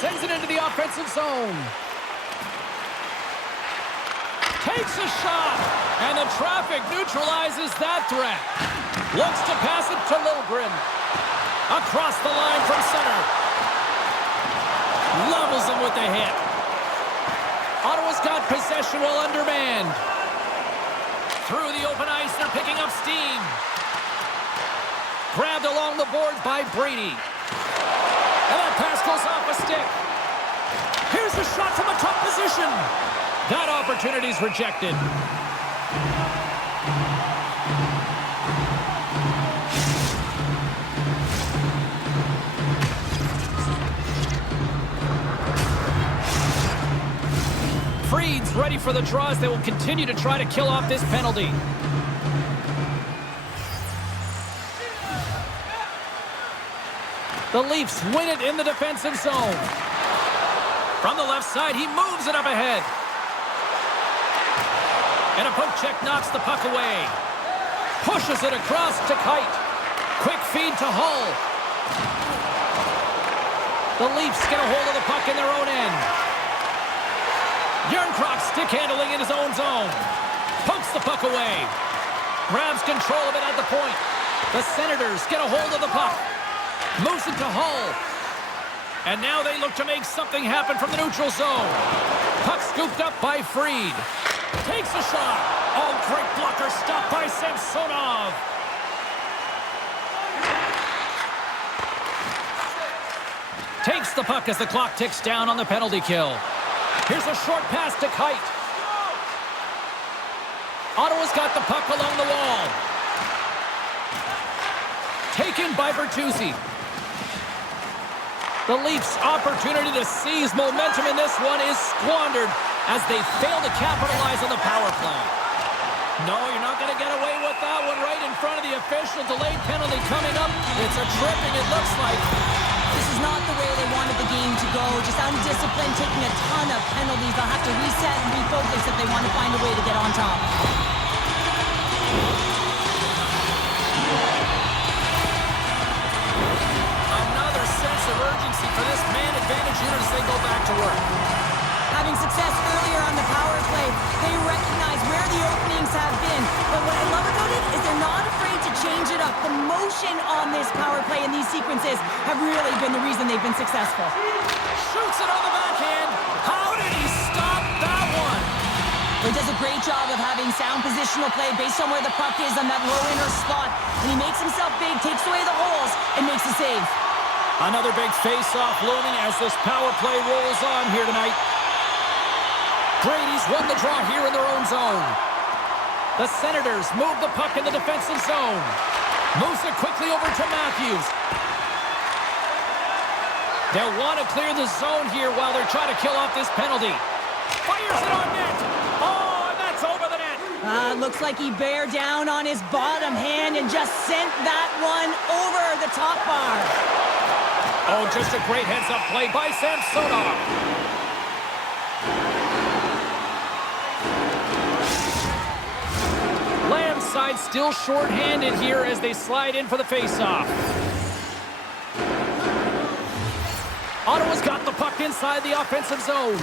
Sends it into the offensive zone. Takes a shot, and the traffic neutralizes that threat. Looks to pass it to Liljegren. Across the line from center. Levels him with the hit. Ottawa's got possession while undermanned. Through the open ice, they're picking up steam. Grabbed along the boards by Brady. And that pass goes off a stick. Here's the shot from a tough position. That opportunity's rejected. Freed's ready for the draws. They will continue to try to kill off this penalty. The Leafs win it in the defensive zone. From the left side, he moves it up ahead. And a poke check knocks the puck away. Pushes it across to Kite. Quick feed to Hull. The Leafs get a hold of the puck in their own end. Järnkrok stick handling in his own zone. Pokes the puck away. Grabs control of it at the point. The Senators get a hold of the puck. Moves it to Hull. And now they look to make something happen from the neutral zone. Puck scooped up by Freed. Takes a shot. Oh, great blocker stopped by Samsonov. Takes the puck as the clock ticks down on the penalty kill. Here's a short pass to Kite. Ottawa's got the puck along the wall. Taken by Bertuzzi. The Leafs' opportunity to seize momentum in this one is squandered as they fail to capitalize on the power play. No, you're not going to get away with that one right in front of the official. Delayed penalty coming up. It's a tripping, it looks like. This is not the way they wanted the game to go. Just undisciplined, taking a ton of penalties. They'll have to reset and refocus if they want to find a way to get on top. Another sense of urgency for this man advantage unit as they go back to work. Having success earlier on the power play, they recognize where the openings have been. But what I love about it is they're not afraid to change it up. The motion on this power play and these sequences have really been the reason they've been successful. Shoots it on the backhand. How did he stop that one? He does a great job of having sound positional play based on where the puck is on that low inner slot. And he makes himself big, takes away the holes, and makes a save. Another big face-off looming as this power play rolls on here tonight. Brady's won the draw here in their own zone. The Senators move the puck in the defensive zone. Moves it quickly over to Matthews. They'll want to clear the zone here while they're trying to kill off this penalty. Fires it on net. Oh, and that's over the net. Looks like he bare down on his bottom hand and just sent that one over the top bar. Oh, just a great heads-up play by Saison. Side still short-handed here as they slide in for the face-off. Ottawa's got the puck inside the offensive zone.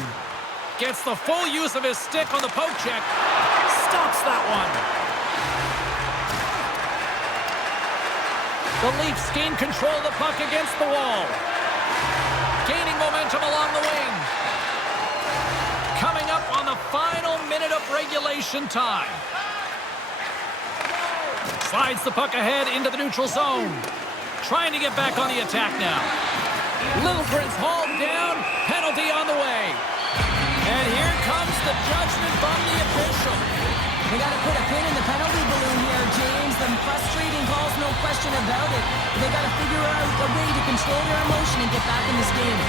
Gets the full use of his stick on the poke check. Stops that one. The Leafs gain control of the puck against the wall. Gaining momentum along the wing. Coming up on the final minute of regulation time. Slides the puck ahead into the neutral zone. Trying to get back on the attack now. Liljegren's hauled down. Penalty on the way. And here comes the judgment from the official. They got to put a pin in the penalty balloon here, James. The frustrating calls, no question about it. They got to figure out a way to control their emotion and get back in this game.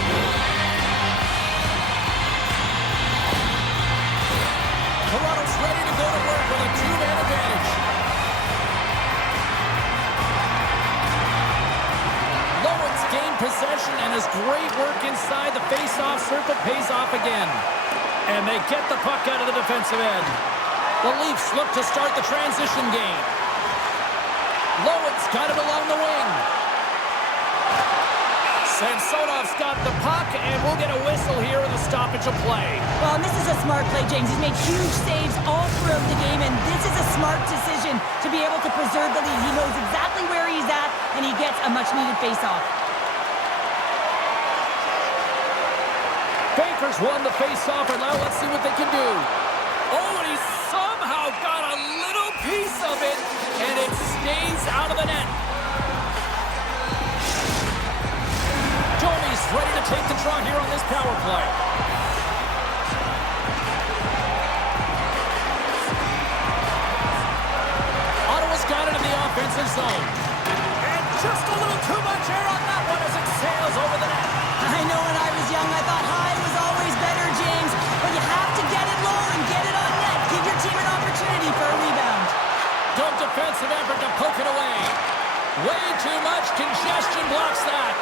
Toronto's ready to go to work with a two-man advantage. Gained possession, and his great work inside the face-off circle pays off again. And they get the puck out of the defensive end. The Leafs look to start the transition game. Lowen's got it along the wing. Samsonov's got the puck, and we'll get a whistle here in the stoppage of play. Well, and this is a smart play, James. He's made huge saves all throughout the game, and this is a smart decision to be able to preserve the lead. He knows exactly where he's at, and he gets a much-needed face-off. Baker's won the face-off, and now let's see what they can do. Oh, and he somehow got a little piece of it, and it stays out of the net. Domi's ready to take the draw here on this power play. Ottawa's got it in the offensive zone. And just a little too much air on that one as it sails over the net. I know when I was young, I thought high was always better, James. But you have to get it low and get it on net. Give your team an opportunity for a rebound. Good defensive effort to poke it away. Way too much congestion blocks that.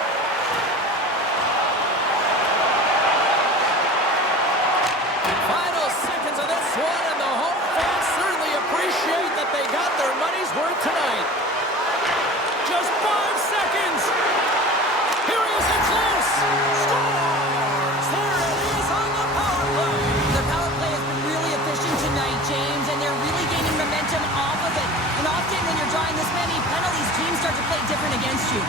Final seconds of this one, and the home fans certainly appreciate that they got their money's worth tonight. Just 5 seconds. Here he is in close. Scores! There it is on the power play. The power play has been really efficient tonight, James, and they're really gaining momentum off of it. And often when you're drawing this many penalties, teams start to play different against you.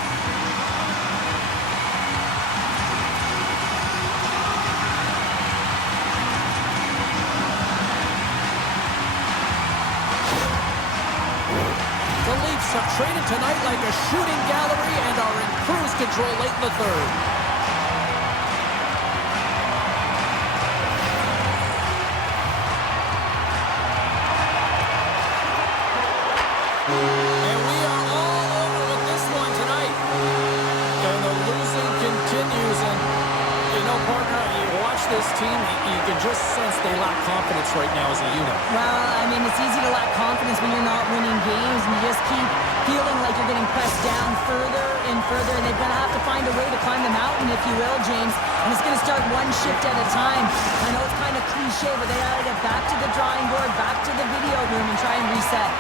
The Leafs have traded tonight like a shooting gallery and are in cruise control late in the third. And we are all over with this one tonight. And the losing continues. And, you know, partner, you watch this team, you can just sense they lack confidence right now as a unit. Well, I mean, it's easy to lack confidence when you're not winning games, and you just keep feeling like you're getting pressed down further and further, and they're going to have to find a way to climb the mountain, if you will, James. And it's going to start one shift at a time. I know it's kind of cliche, but they got to get back to the drawing board, back to the video room, and try and reset.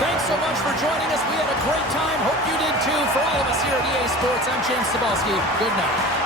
Thanks so much for joining us. We had a great time. Hope you did too. For all of us here at EA Sports, I'm James Cybulski. Good night.